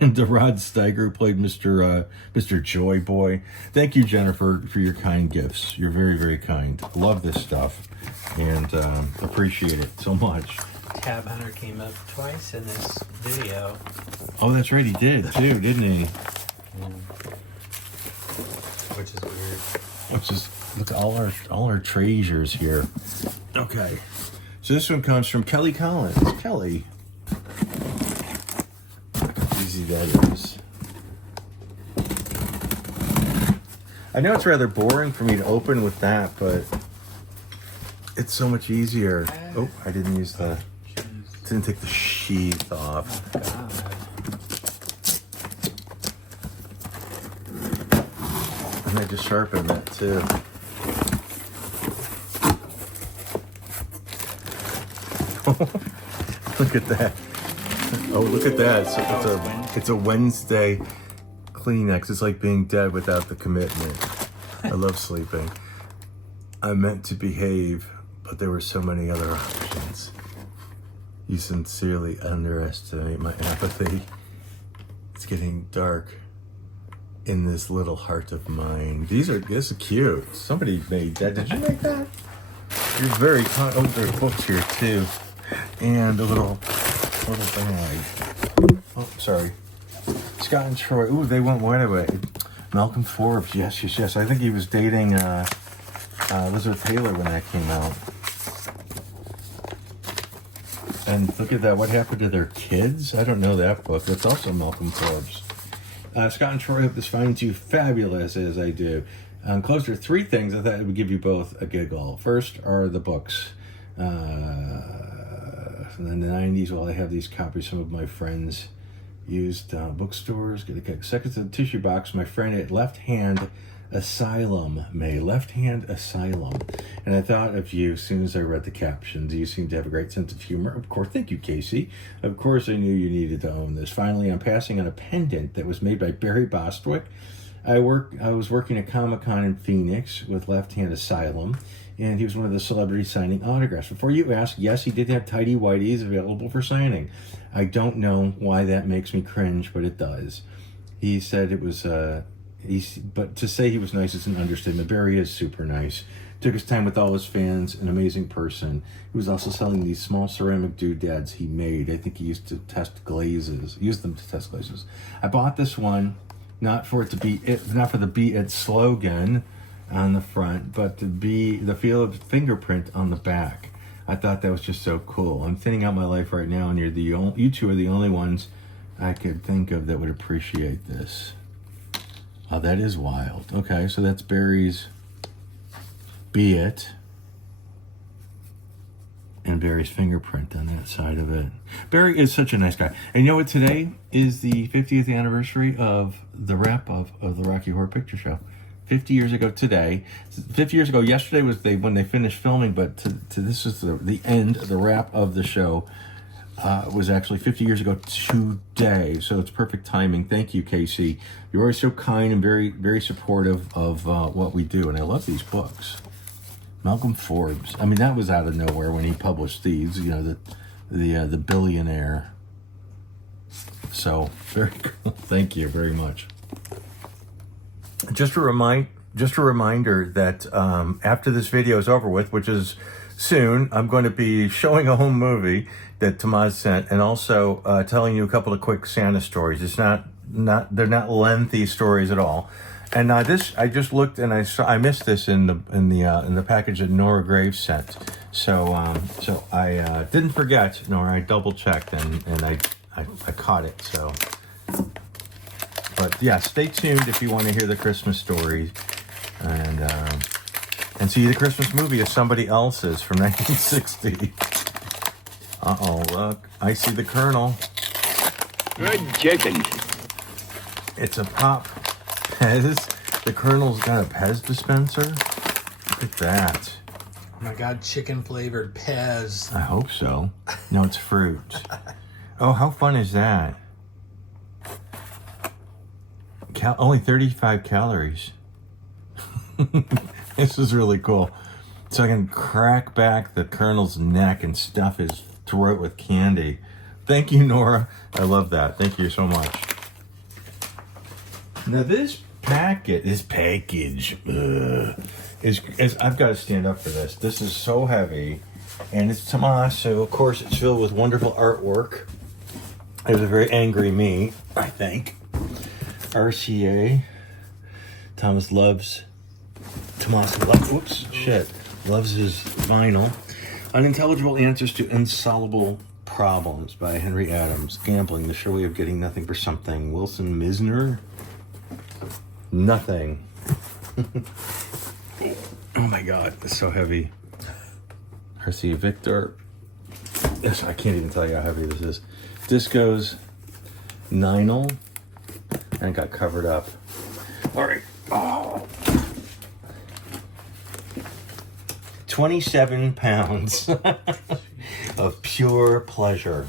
And Rod Steiger, who played Mr. Joy Boy. Thank you, Jennifer, for your kind gifts. You're very, very kind. Love this stuff and appreciate it so much. Tab Hunter came up twice in this video. Oh, that's right, he did too, didn't he? Which is weird. Let's just look at all our treasures here. Okay, so this one comes from Kelly Collins. Kelly. Easy that is. I know it's rather boring for me to open with that, but it's so much easier. Oh, I didn't use didn't take the sheath off. Oh, God. And I just sharpened that too. Look at that. Oh, look at that. It's a Wednesday Kleenex. It's like being dead without the commitment. I love sleeping. I meant to behave, but there were so many other options. You sincerely underestimate my apathy. It's getting dark in this little heart of mine. This is cute. Somebody made that. Did you make that? You're very kind. Oh, there's books here too, and a little bag. Oh, sorry. Scott and Troy. Ooh, they went right away. Malcolm Forbes. Yes. I think he was dating Elizabeth Taylor when that came out. And look at that. What happened to their kids? I don't know that book. That's also Malcolm Forbes. Scott and Troy, hope this finds you fabulous as I do. Close to 3 things I thought would give you both a giggle. First are the books. In the 90s, while I have these copies, some of my friends used bookstores. Second to the tissue box, my friend at Left Hand Asylum made. Left Hand Asylum. And I thought of you as soon as I read the captions. You seem to have a great sense of humor. Of course, thank you, Casey. Of course, I knew you needed to own this. Finally, I'm passing on a pendant that was made by Barry Bostwick. I was working at Comic-Con in Phoenix with Left Hand Asylum, and he was one of the celebrities signing autographs. Before you ask, yes, he did have tidy whities available for signing. I don't know why that makes me cringe, but it does. He said it was, but to say he was nice is an understatement. Barry is super nice. Took his time with all his fans, an amazing person. He was also selling these small ceramic doodads he made. I think he used them to test glazes. I bought this one. Not for the Be It slogan on the front, but to be the feel of fingerprint on the back. I thought that was just so cool. I'm thinning out my life right now, and you two are the only ones I could think of that would appreciate this. Oh, that is wild. Okay, so that's Barry's Be It. And Barry's fingerprint on that side of it. Barry is such a nice guy. And you know what? Today is the 50th anniversary of the wrap of the Rocky Horror Picture Show. 50 years ago today. 50 years ago yesterday was when they finished filming, but this is the end, the wrap of the show was actually 50 years ago today. So it's perfect timing. Thank you, Casey. You're always so kind and very, very supportive of what we do. And I love these books. Malcolm Forbes. I mean, that was out of nowhere when he published these. You know, the billionaire. So very cool. Thank you very much. Just a reminder that after this video is over with, which is soon, I'm going to be showing a home movie that Tomas sent, and also telling you a couple of quick Santa stories. It's they're not lengthy stories at all. And this, I just looked and I missed this in the package that Nora Graves sent. So I didn't forget, Nora. I double checked and I caught it. So, but yeah, stay tuned if you want to hear the Christmas story and see the Christmas movie as somebody else's from 1960. Look, I see the Colonel. Good chicken. It's a pop. Pez. The Colonel's got a Pez dispenser. Look at that. Oh my God, chicken flavored Pez. I hope so. No, it's fruit. Oh, how fun is that? Only 35 calories. This is really cool. So I can crack back the Colonel's neck and stuff his throat with candy. Thank you, Nora. I love that. Thank you so much. Now this package is I've got to stand up for this. This is so heavy, and it's Tomas, so of course it's filled with wonderful artwork. It was a very angry me, I think. RCA. Tomas loves his vinyl. Unintelligible Answers to Insoluble Problems by Henry Adams. Gambling, the sure way of getting nothing for something. Wilson Misner. Nothing. Oh my God, it's so heavy. Garcia Victor. Yes, I can't even tell you how heavy this is. Disco's Ninal. And it got covered up. All right. Oh. 27 pounds of pure pleasure.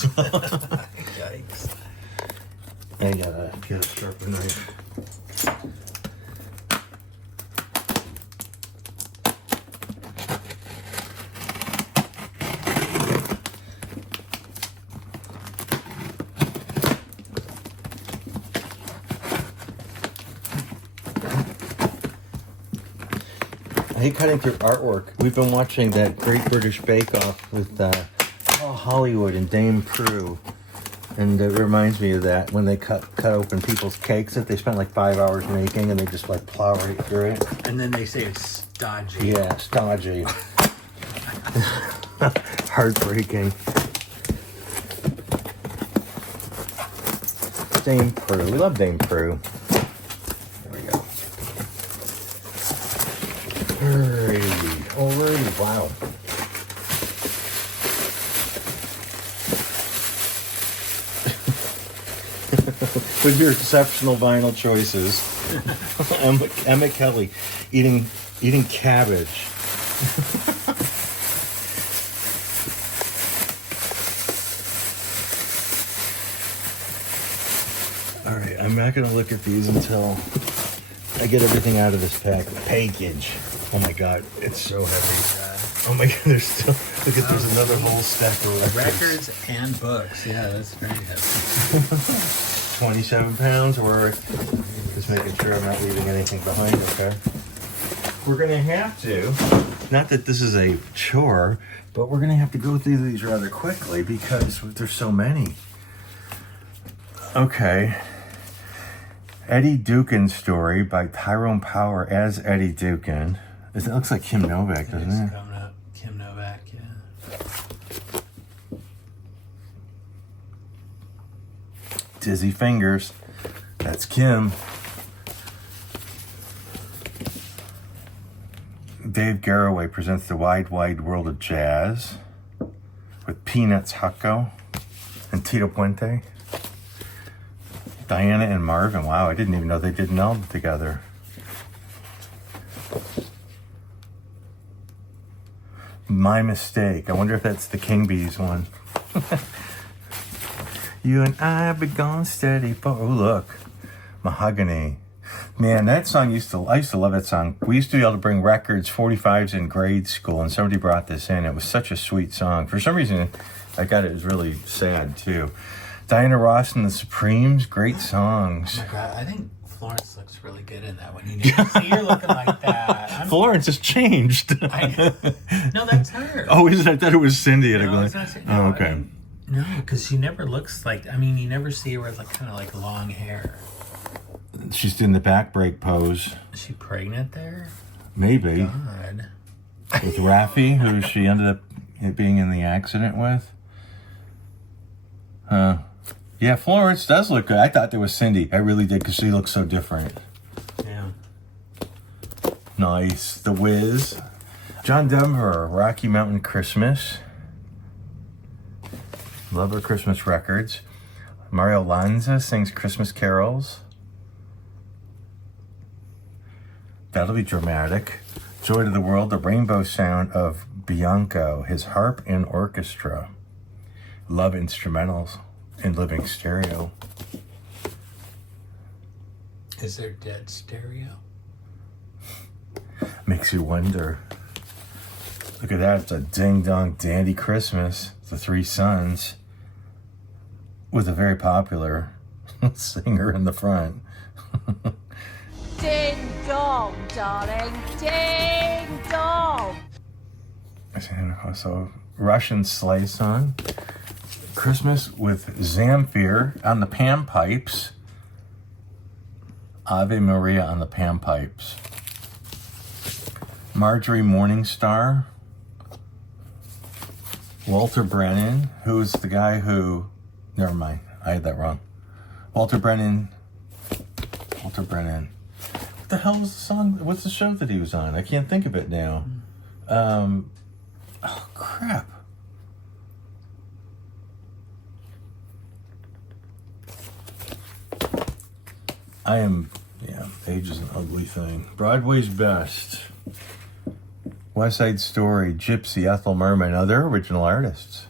Yikes. I gotta get a sharper knife. hate cutting through artwork. We've been watching that Great British Bake Off with Hollywood and Dame Prue. And it reminds me of that when they cut open people's cakes that they spent like 5 hours making and they just like plow right through it. And then they say it's stodgy. Yeah, stodgy. Heartbreaking. Dame Prue. We love Dame Prue. There we go. Alrighty. Wow. With your exceptional vinyl choices. Emma Kelly eating cabbage. All right, I'm not gonna look at these until I get everything out of this package. Oh my God, it's so heavy. Oh my God, there's still, look at, there's another whole stack of Records and books. Yeah, that's very heavy. 27 pounds worth. Just making sure I'm not leaving anything behind, okay? We're gonna have to, not that this is a chore, but we're gonna have to go through these rather quickly because there's so many. Okay. Eddie Dukin story by Tyrone Power as Eddie Dukin. It looks like Kim Novak, doesn't it? Coming up. Kim Novak, yeah. Dizzy Fingers. That's Kim. Dave Garroway presents The Wide, Wide World of Jazz with Peanuts Hucko and Tito Puente. Diana and Marvin. Wow, I didn't even know they did an album together. My Mistake. I wonder if that's the King Bees one. You and I have been gone steady for... Oh, look. Mahogany. Man, that song I used to love that song. We used to be able to bring records, 45s in grade school, and somebody brought this in. It was such a sweet song. For some reason, I got it was really sad, too. Diana Ross and the Supremes, great songs. Oh my God, I think Florence looks really good in that one. You never see her looking like that. Florence has changed. No, that's her. Oh, is it? I thought it was Cindy at a glance. No, Oh, okay. No, because she never looks like. I mean, you never see her with like kind of like long hair. She's doing the back break pose. Is she pregnant there? Maybe. God. With Raffi, who she ended up being in the accident with. Yeah, Florence does look good. I thought there was Cindy. I really did because she looks so different. Yeah. Nice. The Wiz. John Denver, Rocky Mountain Christmas. Love her Christmas records. Mario Lanza sings Christmas carols. That'll be dramatic. Joy to the World, the rainbow sound of Bianco, his harp and orchestra. Love instrumentals in living stereo. Is there dead stereo? Makes you wonder. Look at that. It's a ding-dong dandy Christmas. The Three Sons. With a very popular singer in the front. Ding dong, darling. Ding dong. So, Russian sleigh song. Christmas with Zamfir on the pan pipes. Ave Maria on the pan pipes. Marjorie Morningstar. Walter Brennan, who's the guy who... Never mind, I had that wrong. Walter Brennan. What the hell was the song? What's the show that he was on? I can't think of it now. Oh, crap. Age is an ugly thing. Broadway's Best. West Side Story, Gypsy, Ethel Merman. Now, they're original artists.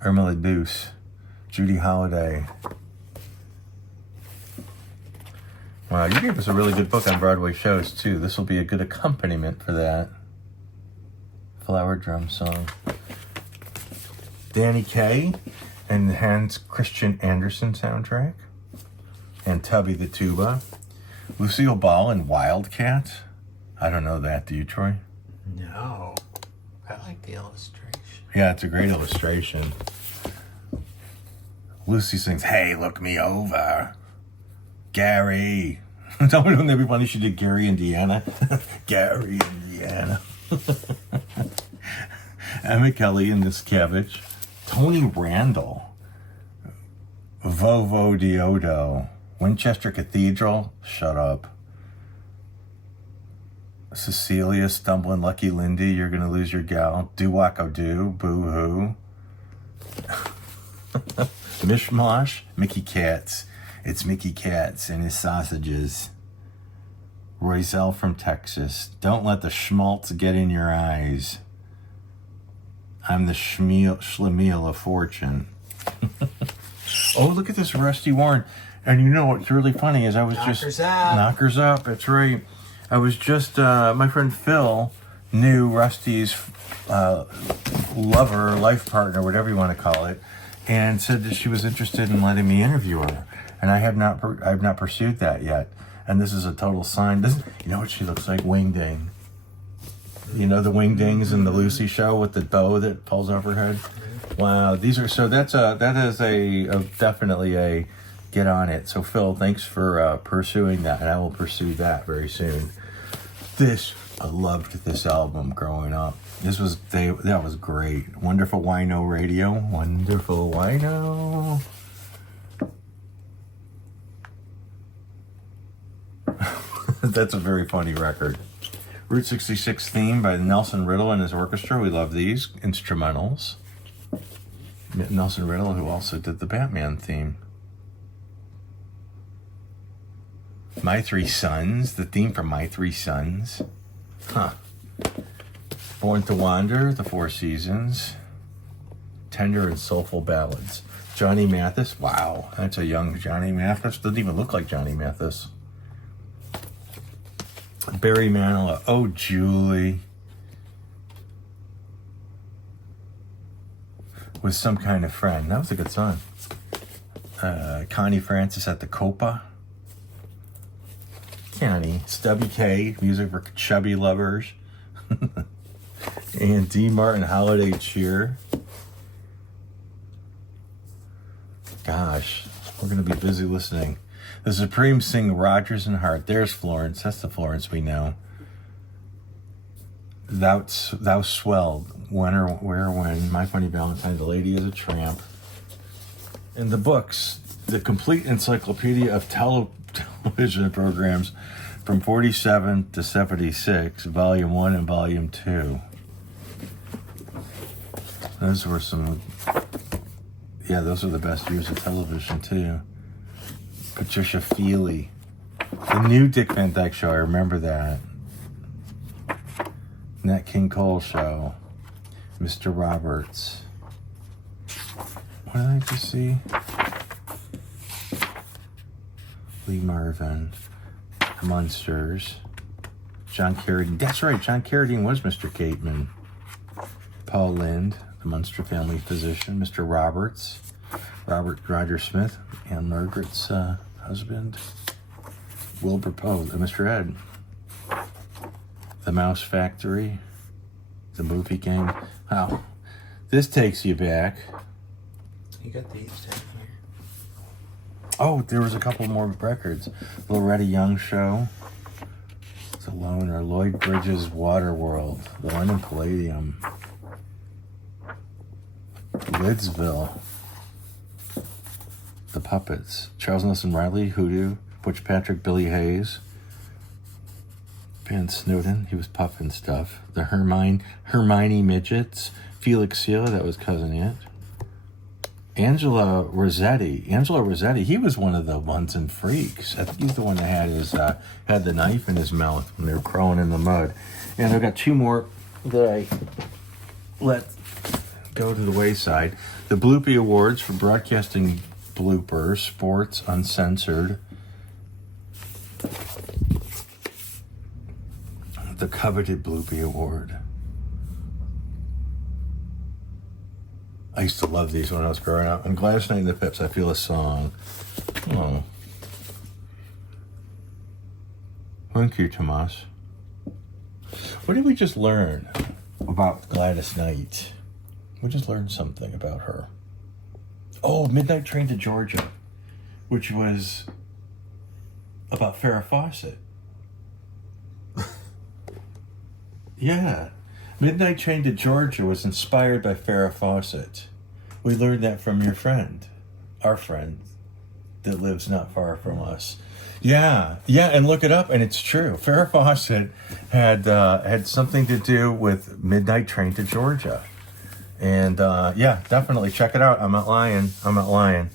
Irma La Douce, Judy Holliday. Wow, you gave us a really good book on Broadway shows, too. This will be a good accompaniment for that. Flower Drum Song. Danny Kaye and the Hans Christian Andersen soundtrack. And Tubby the Tuba. Lucille Ball and Wildcat I don't know that. Do you, Troy? No. I like the illustration. Yeah, it's a great illustration. Lucy sings, "Hey, look me over. Gary." Wouldn't that be funny? She did Gary, Indiana. Gary, Indiana. Emma Kelly and this cabbage. Tony Randall. Vovo Diodo. Winchester Cathedral. Shut up. Cecilia stumbling Lucky Lindy. You're gonna lose your gal. Do wacko do. Boo hoo. Mishmash. Mickey Katz. It's Mickey Katz and his sausages. Royzell from Texas. Don't let the schmaltz get in your eyes. I'm the schlemiel of fortune. Oh, look at this Rusty Warren. And you know what's really funny is I was Knockers up. Knockers up, that's right. I was just, my friend Phil knew Rusty's lover, life partner, whatever you want to call it, and said that she was interested in letting me interview her. And I have not pursued that yet. And this is a total sign. You know what she looks like? Wing Ding. You know the Wing Dings in the Lucy show with the bow that falls over her head? Wow, these are, so that is definitely a get on it. So Phil, thanks for pursuing that, and I will pursue that very soon. I loved this album growing up. That was great. Wonderful Wino Radio. Wonderful Wino. That's a very funny record. Route 66 theme by Nelson Riddle and his orchestra. We love these instrumentals. Nelson Riddle, who also did the Batman theme. My Three Sons, the theme from My Three Sons. Huh. Born to Wander, The Four Seasons. Tender and Soulful Ballads. Johnny Mathis, wow, that's a young Johnny Mathis. Doesn't even look like Johnny Mathis. Barry Manilow, Oh Julie. With Some Kind of Friend. That was a good song. Connie Francis at the Copa. Connie. Stubby K, music for chubby lovers. And D. Martin, Holiday Cheer. Gosh, we're going to be busy listening. The Supremes sing Rogers and Hart. There's Florence. That's the Florence we know. Thou Swelled. When or Where When. My Funny Valentine. The Lady is a Tramp. And the books. The Complete Encyclopedia of Television Programs from 47 to 76. Volume 1 and Volume 2. Those were some... Yeah, those are the best years of television, too. Patricia Feely. The new Dick Van Dyke Show, I remember that. Nat King Cole Show. Mr. Roberts. What did I just see? Lee Marvin. The Munsters. John Carradine. That's right, John Carradine was Mr. Cateman. Paul Lind, the Munster family physician. Mr. Roberts. Roger Smith, Anne Margaret's husband. Wilbur Poe, Mr. Ed. The Mouse Factory. The Movie Gang. Wow. This takes you back. You got these down here. Oh, there was a couple more records. Loretta Young Show. It's Alone, or Lloyd Bridges' Waterworld. The London Palladium. Lidsville. The Puppets. Charles Nelson Riley, Hoodoo. Butch Patrick, Billy Hayes. Van Snowden, he was puffing stuff. The Hermione Midgets. Felix Seal, that was Cousin It. Angela Rossetti, he was one of the ones in Freaks. I think he's the one that had the knife in his mouth when they were crawling in the mud. And I've got two more that I let go to the wayside. The Bloopy Awards for broadcasting bloopers, sports uncensored. The coveted Bloopy Award. I used to love these when I was growing up. On Gladys Knight and the Pips, I Feel a Song. Oh. Thank you, Tomas. What did we just learn about Gladys Knight? We just learned something about her. Oh, Midnight Train to Georgia, which was about Farrah Fawcett. Yeah. Midnight Train to Georgia was inspired by Farrah Fawcett. We learned that from your friend, our friend that lives not far from us. Yeah, and look it up, and it's true. Farrah Fawcett had something to do with Midnight Train to Georgia. And yeah, definitely check it out. I'm not lying.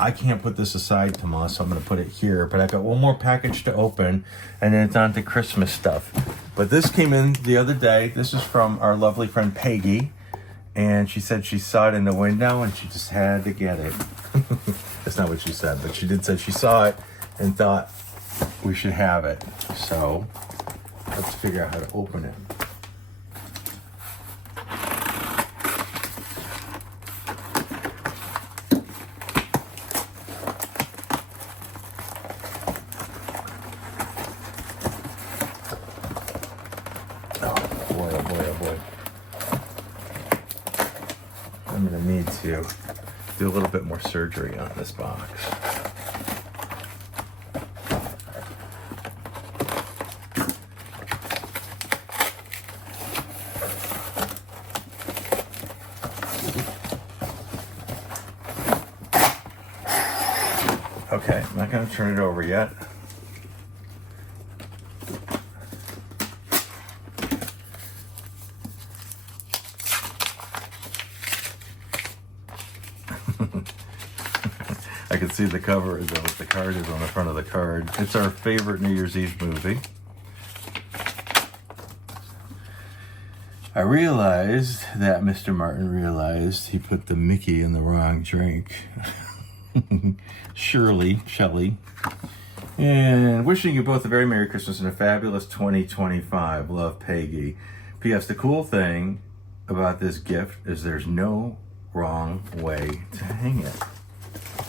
I can't put this aside, Tomas, so I'm going to put it here. But I got one more package to open, and then it's on to Christmas stuff. But this came in the other day. This is from our lovely friend Peggy. And she said she saw it in the window, and she just had to get it. That's not what she said, but she did say she saw it and thought we should have it. So let's figure out how to open it. I'm going to need to do a little bit more surgery on this box. Okay, I'm not going to turn it over yet. I can see the cover is what the card is on the front of the card. It's our favorite New Year's Eve movie. I realized that Mr. Martin realized he put the Mickey in the wrong drink. Shelley. And wishing you both a very Merry Christmas and a fabulous 2025. Love, Peggy. P.S. The cool thing about this gift is there's no wrong way to hang it.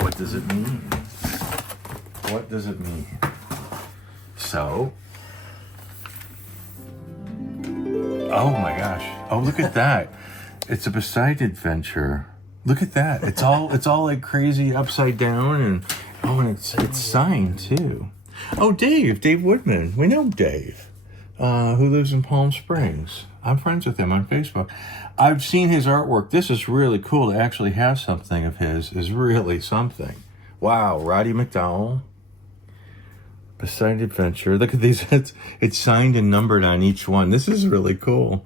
What does it mean? What does it mean? So, oh my gosh. Oh, look at that. It's a beside adventure. Look at that. It's all like crazy upside down, and it's signed too. Oh, Dave Woodman. We know Dave, who lives in Palm Springs. I'm friends with him on Facebook. I've seen his artwork. This is really cool to actually have something of his. Is really something. Wow, Roddy McDowall. Beside Adventure. Look at these. It's signed and numbered on each one. This is really cool.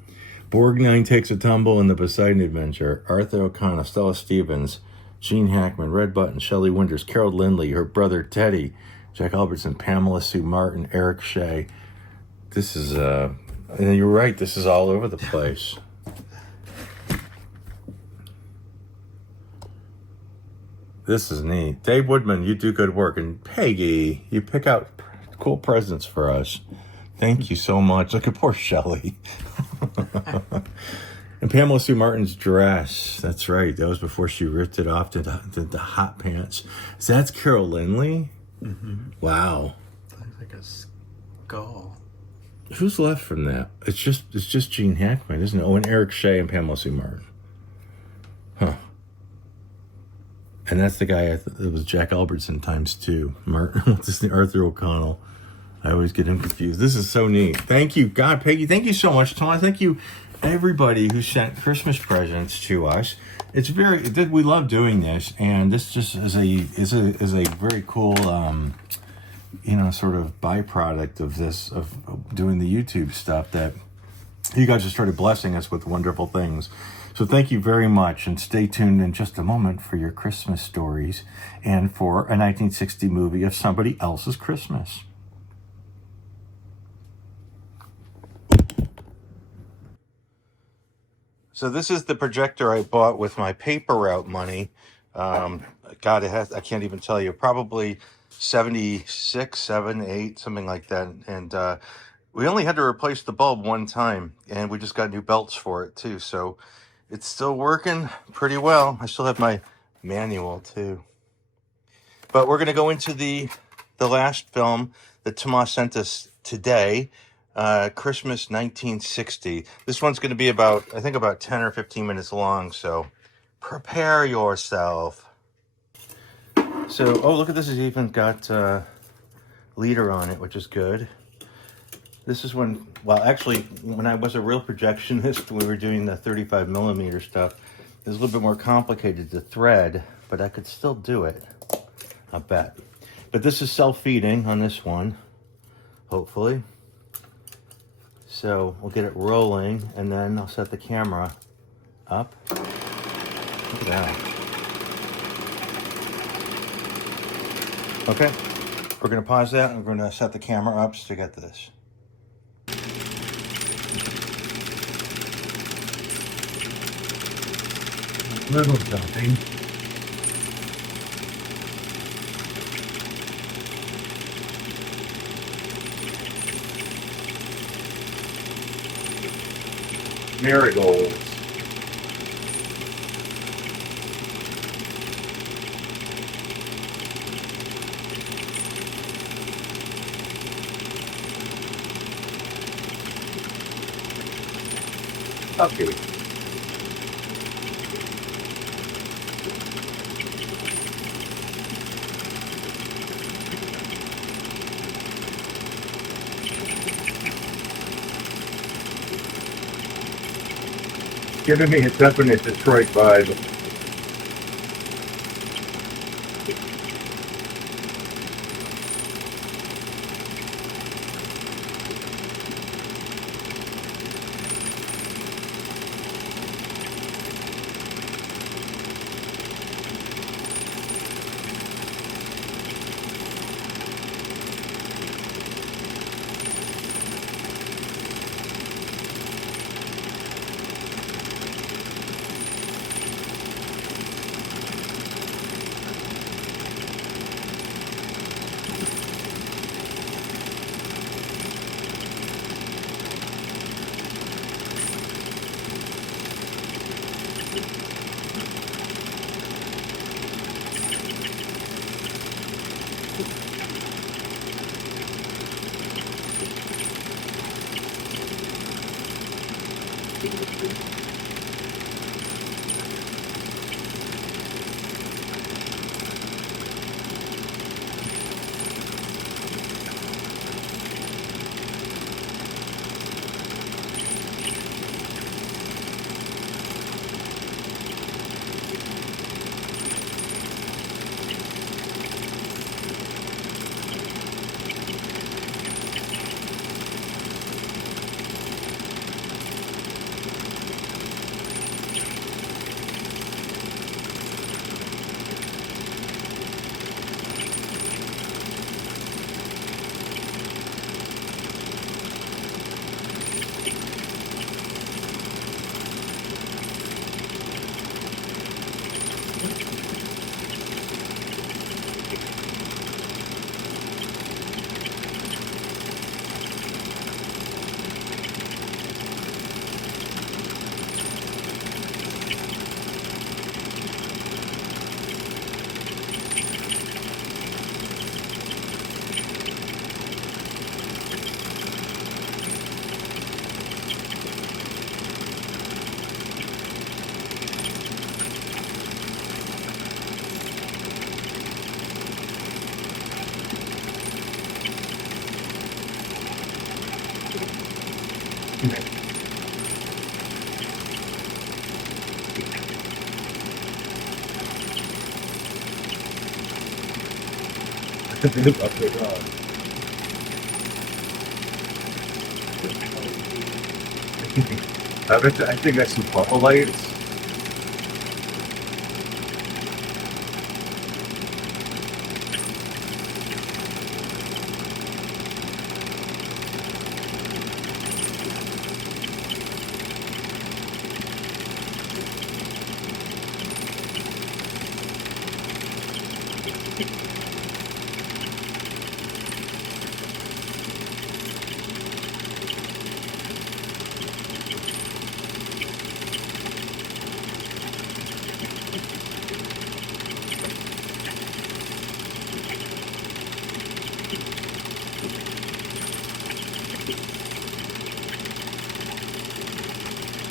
Borgnine Takes a Tumble in the Poseidon Adventure. Arthur O'Connor, Stella Stevens, Gene Hackman, Red Button, Shelley Winters, Carol Lindley, her brother Teddy, Jack Albertson, Pamela Sue Martin, Eric Shea. This is, and you're right, this is all over the place. This is neat. Dave Woodman, you do good work. And Peggy, you pick out cool presents for us. Thank you so much. Look at poor Shelley. And Pamela Sue Martin's dress. That's right. That was before she ripped it off to the hot pants. So that's Carol Lindley? Mm-hmm. Wow. Looks like a skull. Who's left from that? It's just Gene Hackman, isn't it? Oh, and Eric Shea and Pamela Sue Martin. Huh. And that's the guy, it was Jack Albertson times 2. Martin, what's his name? Arthur O'Connell. I always get him confused. This is so neat. Thank you, God, Peggy. Thank you so much, Tom. Thank you, everybody who sent Christmas presents to us. We love doing this, and this just is a very cool, sort of byproduct of this, of doing the YouTube stuff, that you guys have started blessing us with wonderful things. So thank you very much, and stay tuned in just a moment for your Christmas stories and for a 1960 movie of somebody else's Christmas. So this is the projector I bought with my paper route money. God, I can't even tell you, probably 76, 7, 8, something like that. And we only had to replace the bulb one time, and we just got new belts for it too. So it's still working pretty well. I still have my manual too. But we're going to go into the last film that Tomas sent us today. Christmas 1960. This one's going to be about, I think, about 10 or 15 minutes long, so prepare yourself. So, oh, look at this. It's even got leader on it, which is good. This is when, well, actually, when I was a real projectionist, we were doing the 35 millimeter stuff. It was a little bit more complicated to thread, but I could still do it, I bet. But this is self-feeding on this one, hopefully. So we'll get it rolling, and then I'll set the camera up. Look at that. Okay, we're gonna pause that, and we're gonna set the camera up to get this. Little something. Marigolds. Okay. Giving me a definite Detroit vibe. I think that's some purple lights.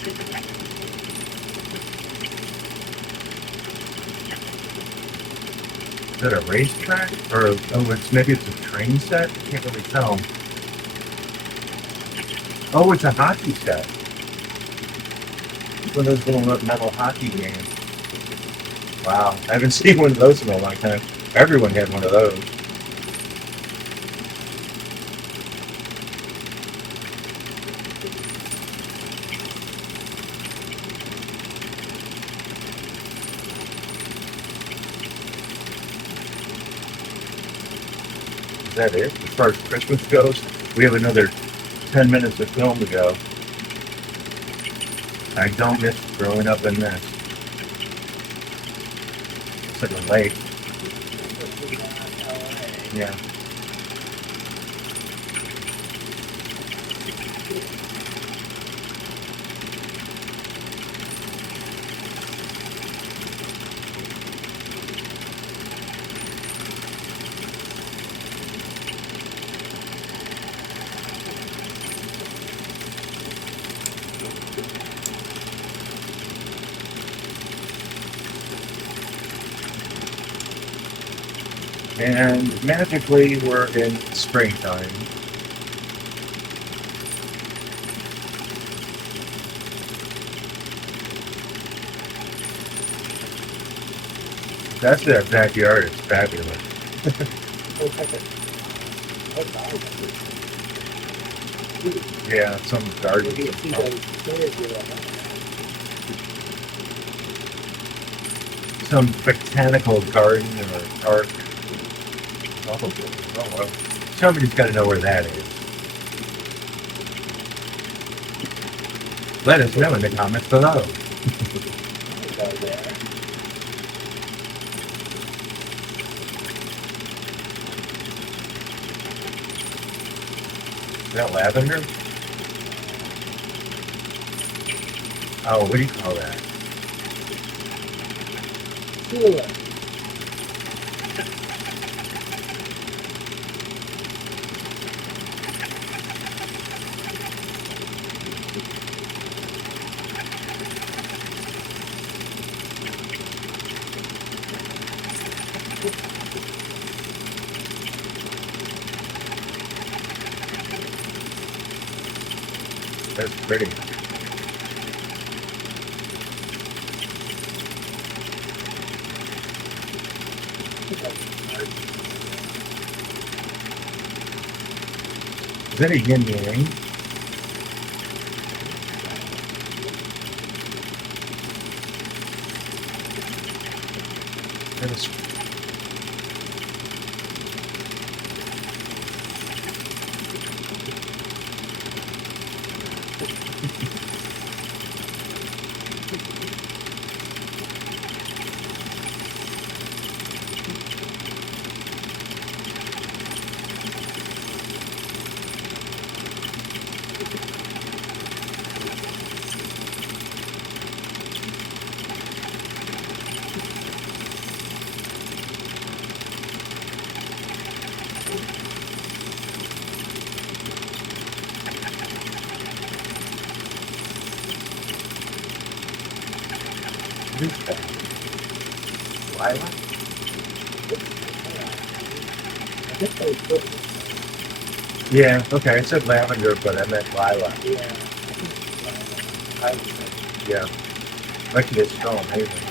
Is that a racetrack? Or, maybe it's a train set? I can't really tell. Oh, it's a hockey set. One of those little metal hockey games. Wow, I haven't seen one of those in a long time. Everyone had one of those. Is that it? As far as Christmas goes, we have another 10 minutes of film to go. I don't miss growing up in this. It's like a lake. Yeah. And magically, we're in springtime. That's their backyard. It's fabulous. Yeah, some garden. Some botanical garden or park. Oh, well. Somebody's got to know where that is. Let us know in the comments below. Is that lavender? Oh, what do you call that? Cooler. That's pretty. Is that a yin yang? That is. Vista. Lilac? Yeah, okay, I said lavender, but I meant lilac. Yeah. Actually, it's so amazing.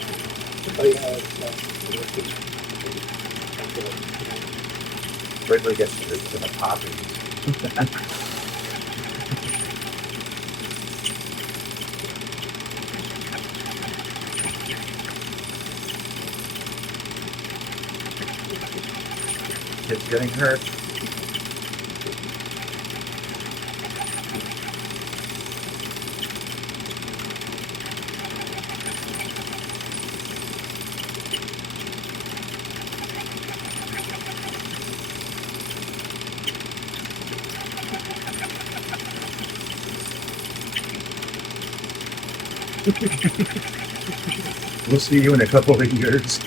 Wait till it gets to the poppies. Kids getting hurt. We'll see you in a couple of years.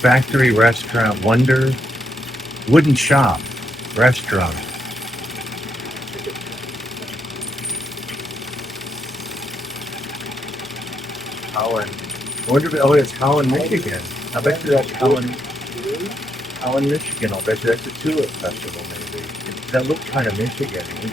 Factory Restaurant Wonder Wooden Shop Restaurant. Holland. I wonder if it's Holland, Michigan. I bet you that's Holland, Michigan. I'll bet you that's a tulip festival, maybe. That looks kind of Michigan-y.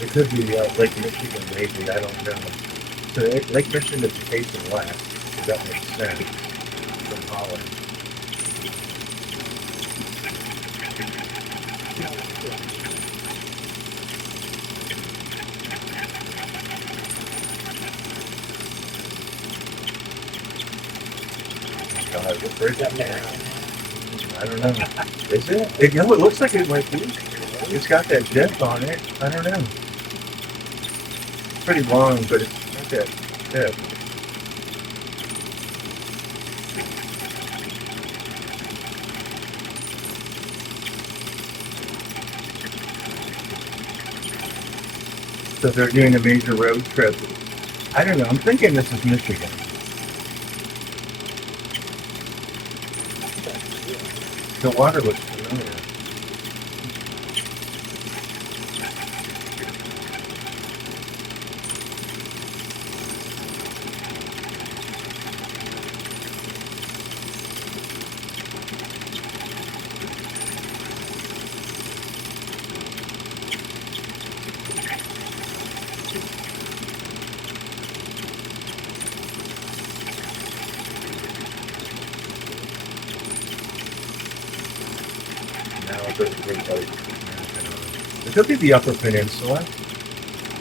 It could be Lake Michigan, maybe. I don't know. So Lake Michigan is the case of west. If that makes sense. From Holland. God, where's that now? I don't know. Is it? It looks like it might be. It's got that dip on it. I don't know. It's pretty long, but it's got that dip. So they're doing a major road trip. I don't know. I'm thinking this is Michigan. The water looks familiar. It could be the Upper Peninsula.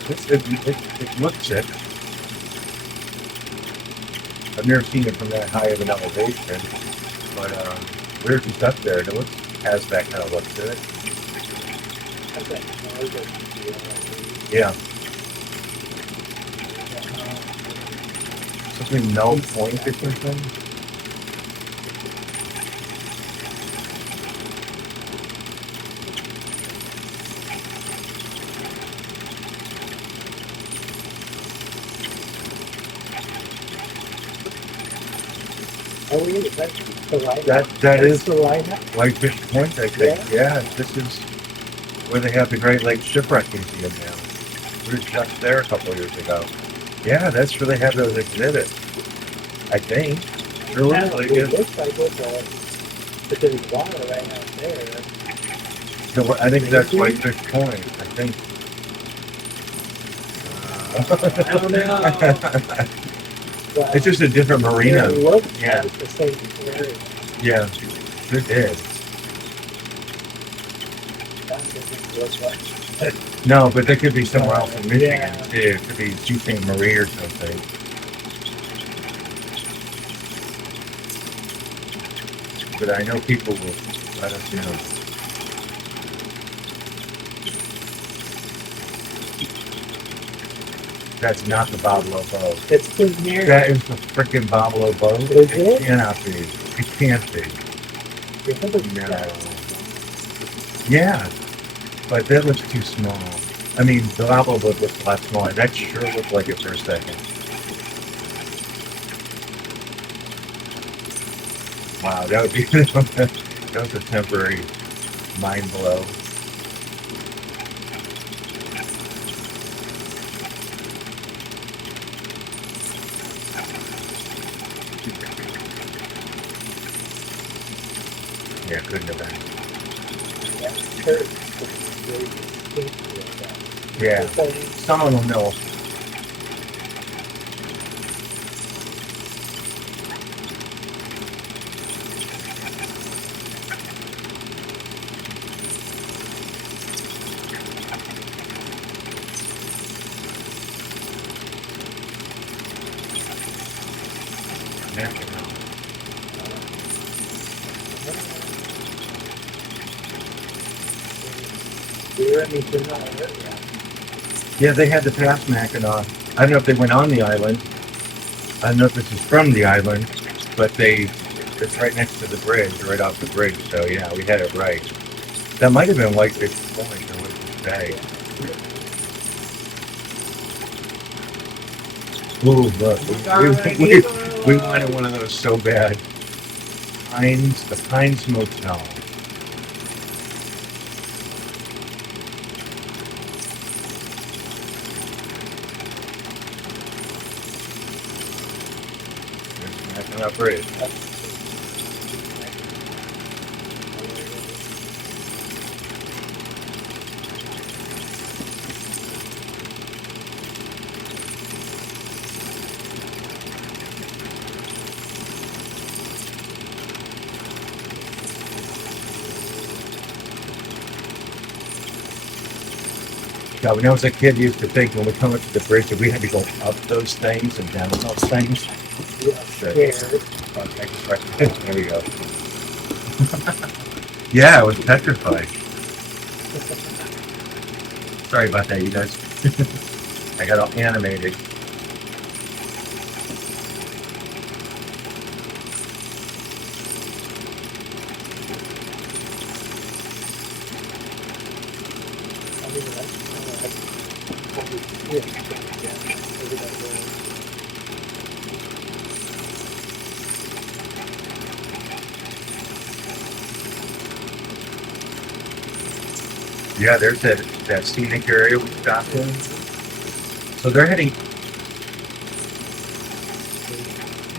It looks it. I've never seen it from that high of an elevation, but we're just up there. And it has that kind of look to it. Yeah. Something Null Point or something. Oh, yeah, that's the lighthouse. That is the lighthouse. Whitefish Point, I think. Yeah, this is where they have the Great Lakes Shipwreck Museum now. We were just there a couple of years ago. Yeah, that's where they have those exhibits. I think. Sure looks like It it. looks like it's but there's water right out there. So I think that's Whitefish Point. I think. I don't know. But It's just a different marina. it looks Yeah. like the same area. Yeah, it is. That's what it looks like. No, but there could be somewhere else in Michigan Yeah. too. It could be Sault Marie or something. But I know people will let us know. That's not the Bablo boat. It's in here. That is the freaking Bablo boat. Is it? Cannot be. It can't be. No. Yeah, but that looks too small. I mean, the Bablo boat looks a lot smaller. That sure looked like it for a second. Wow, that would be that was a temporary mind blow. Yeah, couldn't have been. That church was very distinctive like that. Yeah, It's like- someone will know. They're in the area. Yeah, they had the pass Mackinac. I don't know if they went on the island. I don't know if this is from the island, but it's right next to the bridge, right off the bridge. So yeah, we had it right. That might have been Whitefish Point, or what did you say? Ooh, look, we wanted one of those so bad. The Pines Motel. There's Mackinac Bridge. God, when I was a kid, I used to think when we come up to the bridge that we had to go up those things and down those things. Yeah, Scared. Okay, right. There we go. Yeah, I was petrified. Sorry about that, you guys. I got all animated. Yeah, there's that scenic area we stopped in. So they're heading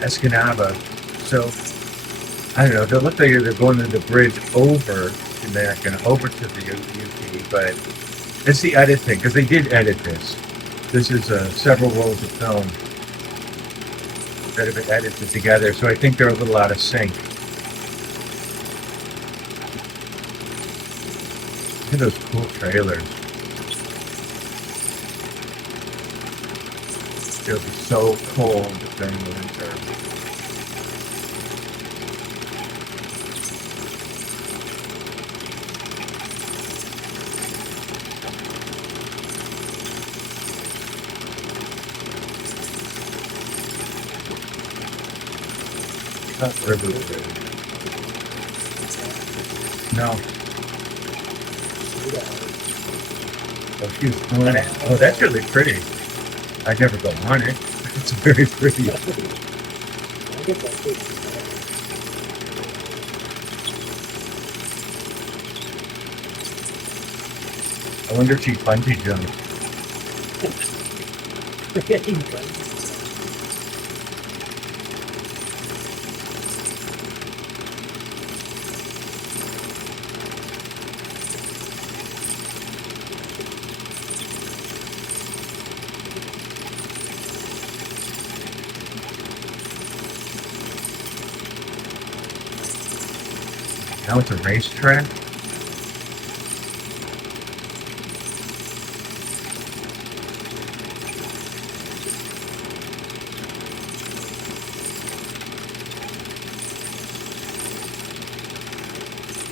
Escanaba. So I don't know. They look like they're going to the bridge over to Mackinac, over to the UP, but it's the edit thing because they did edit this. This is several rolls of film that have been edited together, so I think they're a little out of sync. Look at those cool trailers. It'll be so cold during the winter. Not River Bridge. No. Oh, she was on it. Oh, that's really pretty. I'd never go on it. It's very pretty. I wonder if she bungee jumped. Now it's a racetrack.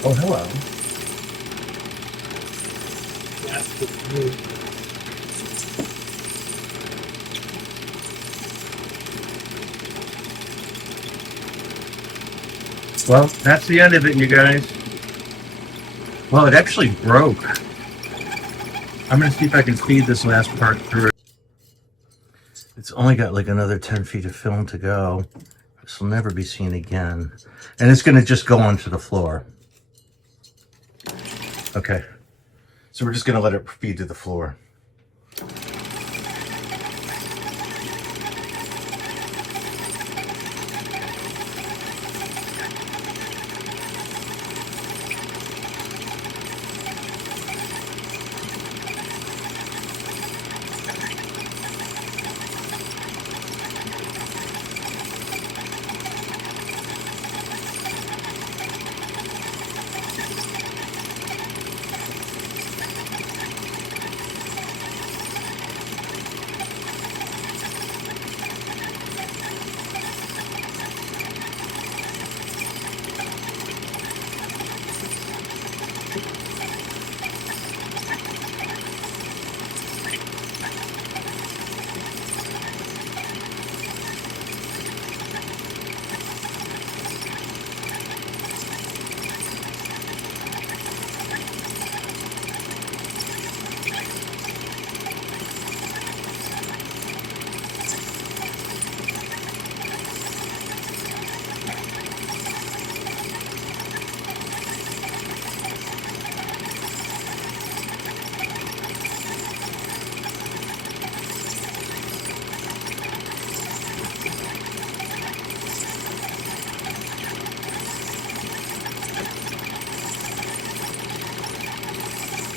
Oh, hello. Well, that's the end of it, you guys. Well, it actually broke. I'm going to see if I can feed this last part through. It's only got like another 10 feet of film to go. This will never be seen again. And it's going to just go onto the floor. Okay. So we're just going to let it feed to the floor.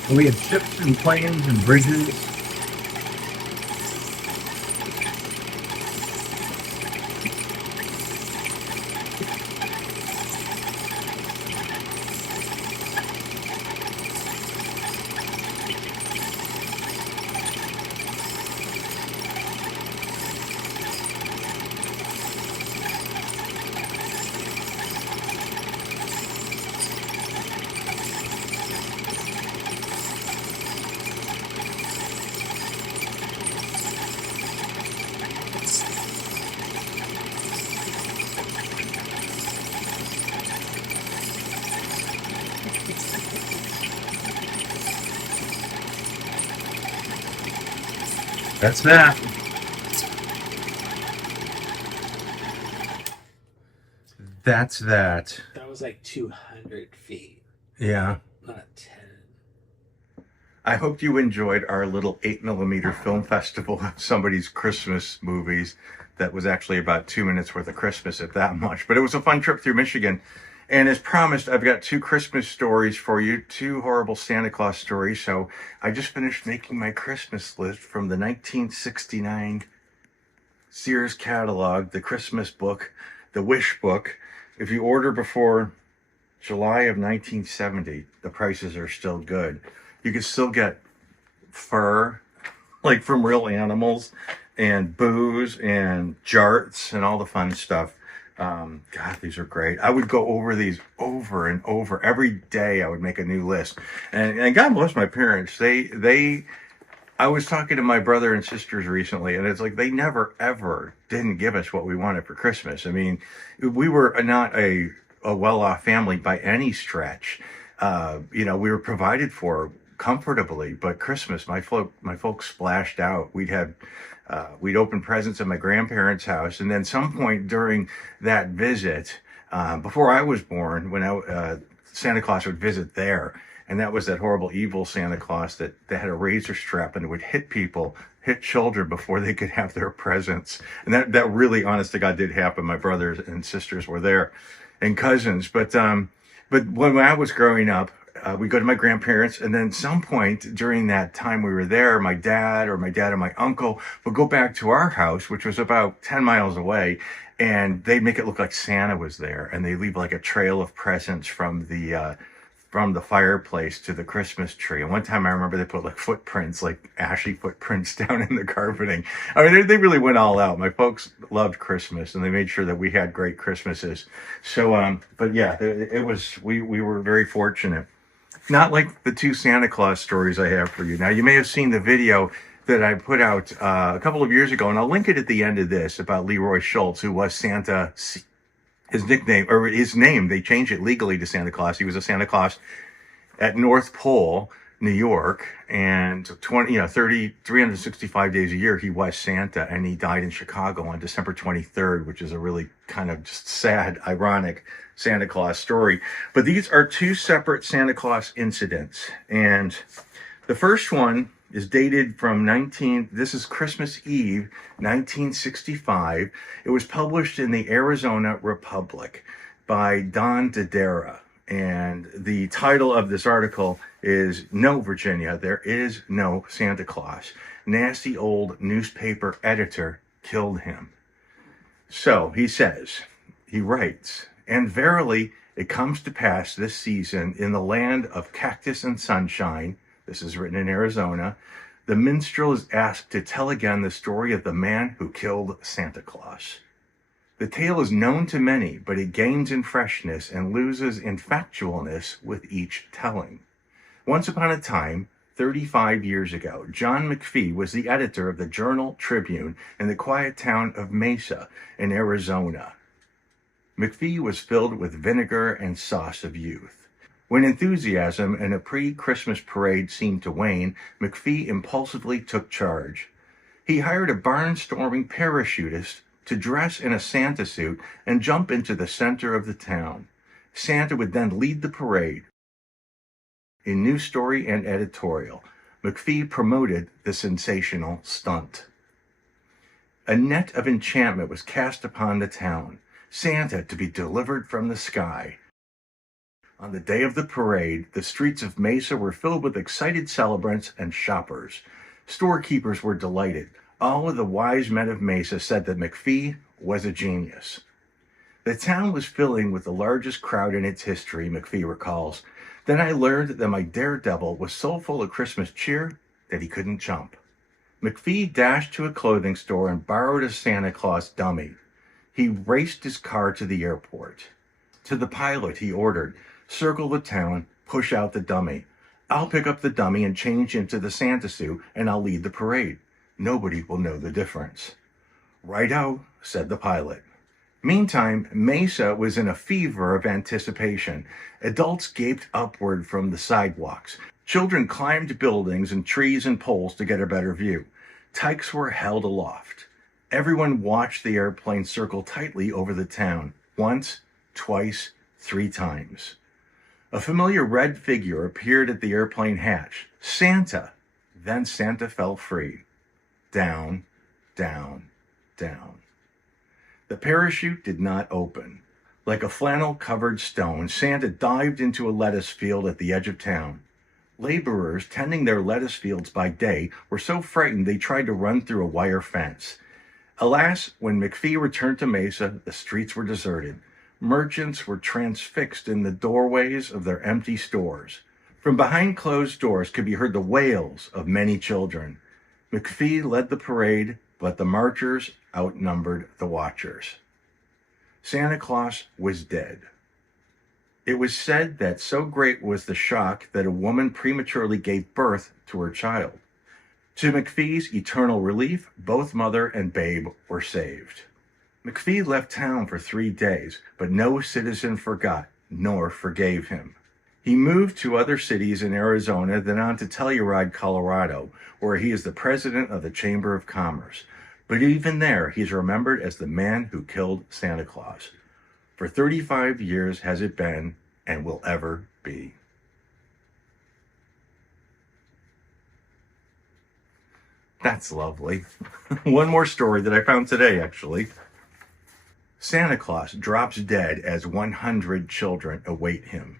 And we have ships and planes and bridges. That's that. That's that. That was like 200 feet, Yeah. not 10. I hope you enjoyed our little 8mm film festival of somebody's Christmas movies. That was actually about 2 minutes worth of Christmas, if that much. But it was a fun trip through Michigan. And as promised, I've got 2 Christmas stories for you, 2 horrible Santa Claus stories. So I just finished making my Christmas list from the 1969 Sears catalog, the Christmas book, the Wish book. If you order before July of 1970, the prices are still good. You can still get fur, like from real animals, and booze and jarts and all the fun stuff. God, these are great. I would go over these over and over. Every day I would make a new list. And God bless my parents. I was talking to my brother and sisters recently, and it's like they never, ever didn't give us what we wanted for Christmas. I mean, we were not a well-off family by any stretch. We were provided for comfortably, but Christmas, my folks splashed out. We'd open presents at my grandparents' house, and then some point during that visit, before I was born, when Santa Claus would visit there, and that was that horrible evil Santa Claus that had a razor strap and would hit children before they could have their presents. And that really, honest to God, did happen. My brothers and sisters were there, and cousins. But when I was growing up, we go to my grandparents, and then some point during that time we were there, my dad and my uncle would go back to our house, which was about 10 miles away, and they'd make it look like Santa was there, and they leave like a trail of presents from the fireplace to the Christmas tree. And one time I remember they put like footprints, like ashy footprints down in the carpeting. I mean, they really went all out. My folks loved Christmas, and they made sure that we had great Christmases. So, but yeah, we were very fortunate. Not like the 2 Santa Claus stories I have for you. Now, you may have seen the video that I put out a couple of years ago, and I'll link it at the end of this, about Leroy Schultz, who was Santa. His nickname, or his name, they changed it legally to Santa Claus. He was a Santa Claus at North Pole, New York, and 365 days a year he was Santa, and he died in Chicago on December 23rd, which is a really kind of just sad, ironic Santa Claus story. But these are 2 separate Santa Claus incidents, and the first one is dated from this is Christmas Eve, 1965. It was published in the Arizona Republic by Don Dodera. And the title of this article is "No, Virginia, there is no Santa Claus. Nasty old newspaper editor killed him." So he writes, "And verily it comes to pass this season in the land of cactus and sunshine," this is written in Arizona, "the minstrel is asked to tell again the story of the man who killed Santa Claus. The tale is known to many, but it gains in freshness and loses in factualness with each telling. Once upon a time, 35 years ago, John McPhee was the editor of the Journal Tribune in the quiet town of Mesa in Arizona. McPhee was filled with vinegar and sauce of youth. When enthusiasm and a pre-Christmas parade seemed to wane, McPhee impulsively took charge. He hired a barnstorming parachutist to dress in a Santa suit and jump into the center of the town. Santa would then lead the parade. In news story and editorial, McPhee promoted the sensational stunt. A net of enchantment was cast upon the town, Santa to be delivered from the sky. On the day of the parade, the streets of Mesa were filled with excited celebrants and shoppers. Storekeepers were delighted. All of the wise men of Mesa said that McPhee was a genius. The town was filling with the largest crowd in its history, McPhee recalls. Then I learned that my daredevil was so full of Christmas cheer that he couldn't jump. McPhee dashed to a clothing store and borrowed a Santa Claus dummy. He raced his car to the airport. To the pilot, he ordered, "Circle the town, push out the dummy. I'll pick up the dummy and change into the Santa suit, and I'll lead the parade. Nobody will know the difference." "Right-o," said the pilot. Meantime, Mesa was in a fever of anticipation. Adults gaped upward from the sidewalks. Children climbed buildings and trees and poles to get a better view. Tykes were held aloft. Everyone watched the airplane circle tightly over the town, once, twice, 3 times. A familiar red figure appeared at the airplane hatch. Santa! Then Santa fell free. Down, down, down. The parachute did not open. Like a flannel-covered stone, Santa dived into a lettuce field at the edge of town. Laborers tending their lettuce fields by day were so frightened they tried to run through a wire fence. Alas, when McPhee returned to Mesa, the streets were deserted. Merchants were transfixed in the doorways of their empty stores. From behind closed doors could be heard the wails of many children. McPhee led the parade, but the marchers outnumbered the watchers. Santa Claus was dead. It was said that so great was the shock that a woman prematurely gave birth to her child. To McPhee's eternal relief, both mother and babe were saved. McPhee left town for 3 days, but no citizen forgot nor forgave him. He moved to other cities in Arizona, then on to Telluride, Colorado, where he is the president of the Chamber of Commerce. But even there, he's remembered as the man who killed Santa Claus. For 35 years has it been, and will ever be. That's lovely. One more story that I found today, actually. Santa Claus drops dead as 100 children await him.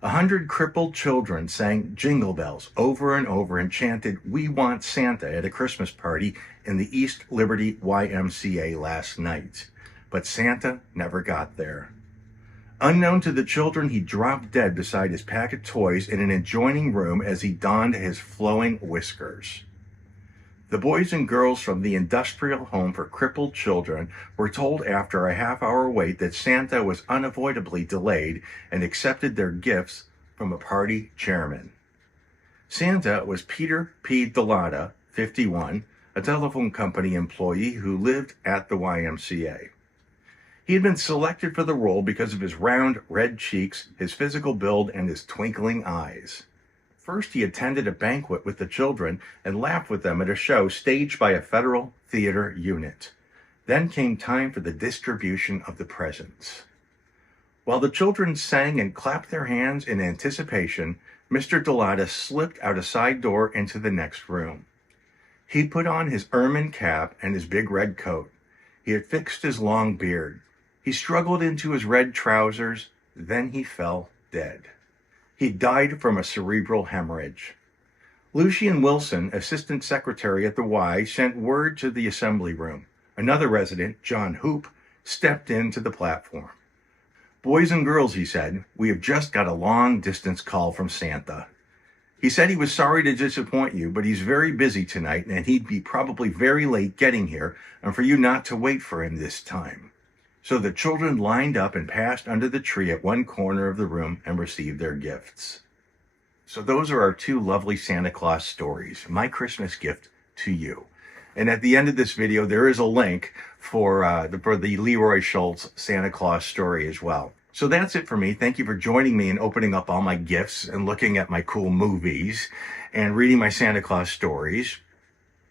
100 crippled children sang Jingle Bells over and over and chanted "We Want Santa" at a Christmas party in the East Liberty YMCA last night. But Santa never got there. Unknown to the children, he dropped dead beside his pack of toys in an adjoining room as he donned his flowing whiskers. The boys and girls from the industrial home for crippled children were told after a half-hour wait that Santa was unavoidably delayed and accepted their gifts from a party chairman. Santa was Peter P. Delata, 51, a telephone company employee who lived at the YMCA. He had been selected for the role because of his round, red cheeks, his physical build, and his twinkling eyes. First, he attended a banquet with the children and laughed with them at a show staged by a federal theater unit. Then came time for the distribution of the presents. While the children sang and clapped their hands in anticipation, Mr. Delata slipped out a side door into the next room. He put on his ermine cap and his big red coat. He had fixed his long beard. He struggled into his red trousers. Then he fell dead. He died from a cerebral hemorrhage. Lucian Wilson, assistant secretary at the Y, sent word to the assembly room. Another resident, John Hoop, stepped into the platform. "Boys and girls," he said, "we have just got a long-distance call from Santa. He said he was sorry to disappoint you, but he's very busy tonight, and he'd be probably very late getting here, and for you not to wait for him this time." So the children lined up and passed under the tree at one corner of the room and received their gifts. So those are our 2 lovely Santa Claus stories, my Christmas gift to you. And at the end of this video, there is a link for the Leroy Schultz Santa Claus story as well. So that's it for me. Thank you for joining me in opening up all my gifts and looking at my cool movies and reading my Santa Claus stories.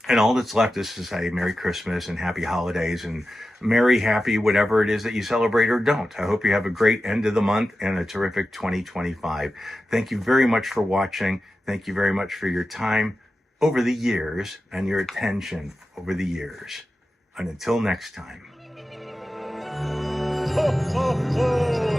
And all that's left is to say Merry Christmas and Happy Holidays and Merry, Happy, whatever it is that you celebrate or don't. I hope you have a great end of the month and a terrific 2025. Thank you very much for watching. Thank you very much for your time over the years and your attention over the years. And until next time. Ho, ho, ho!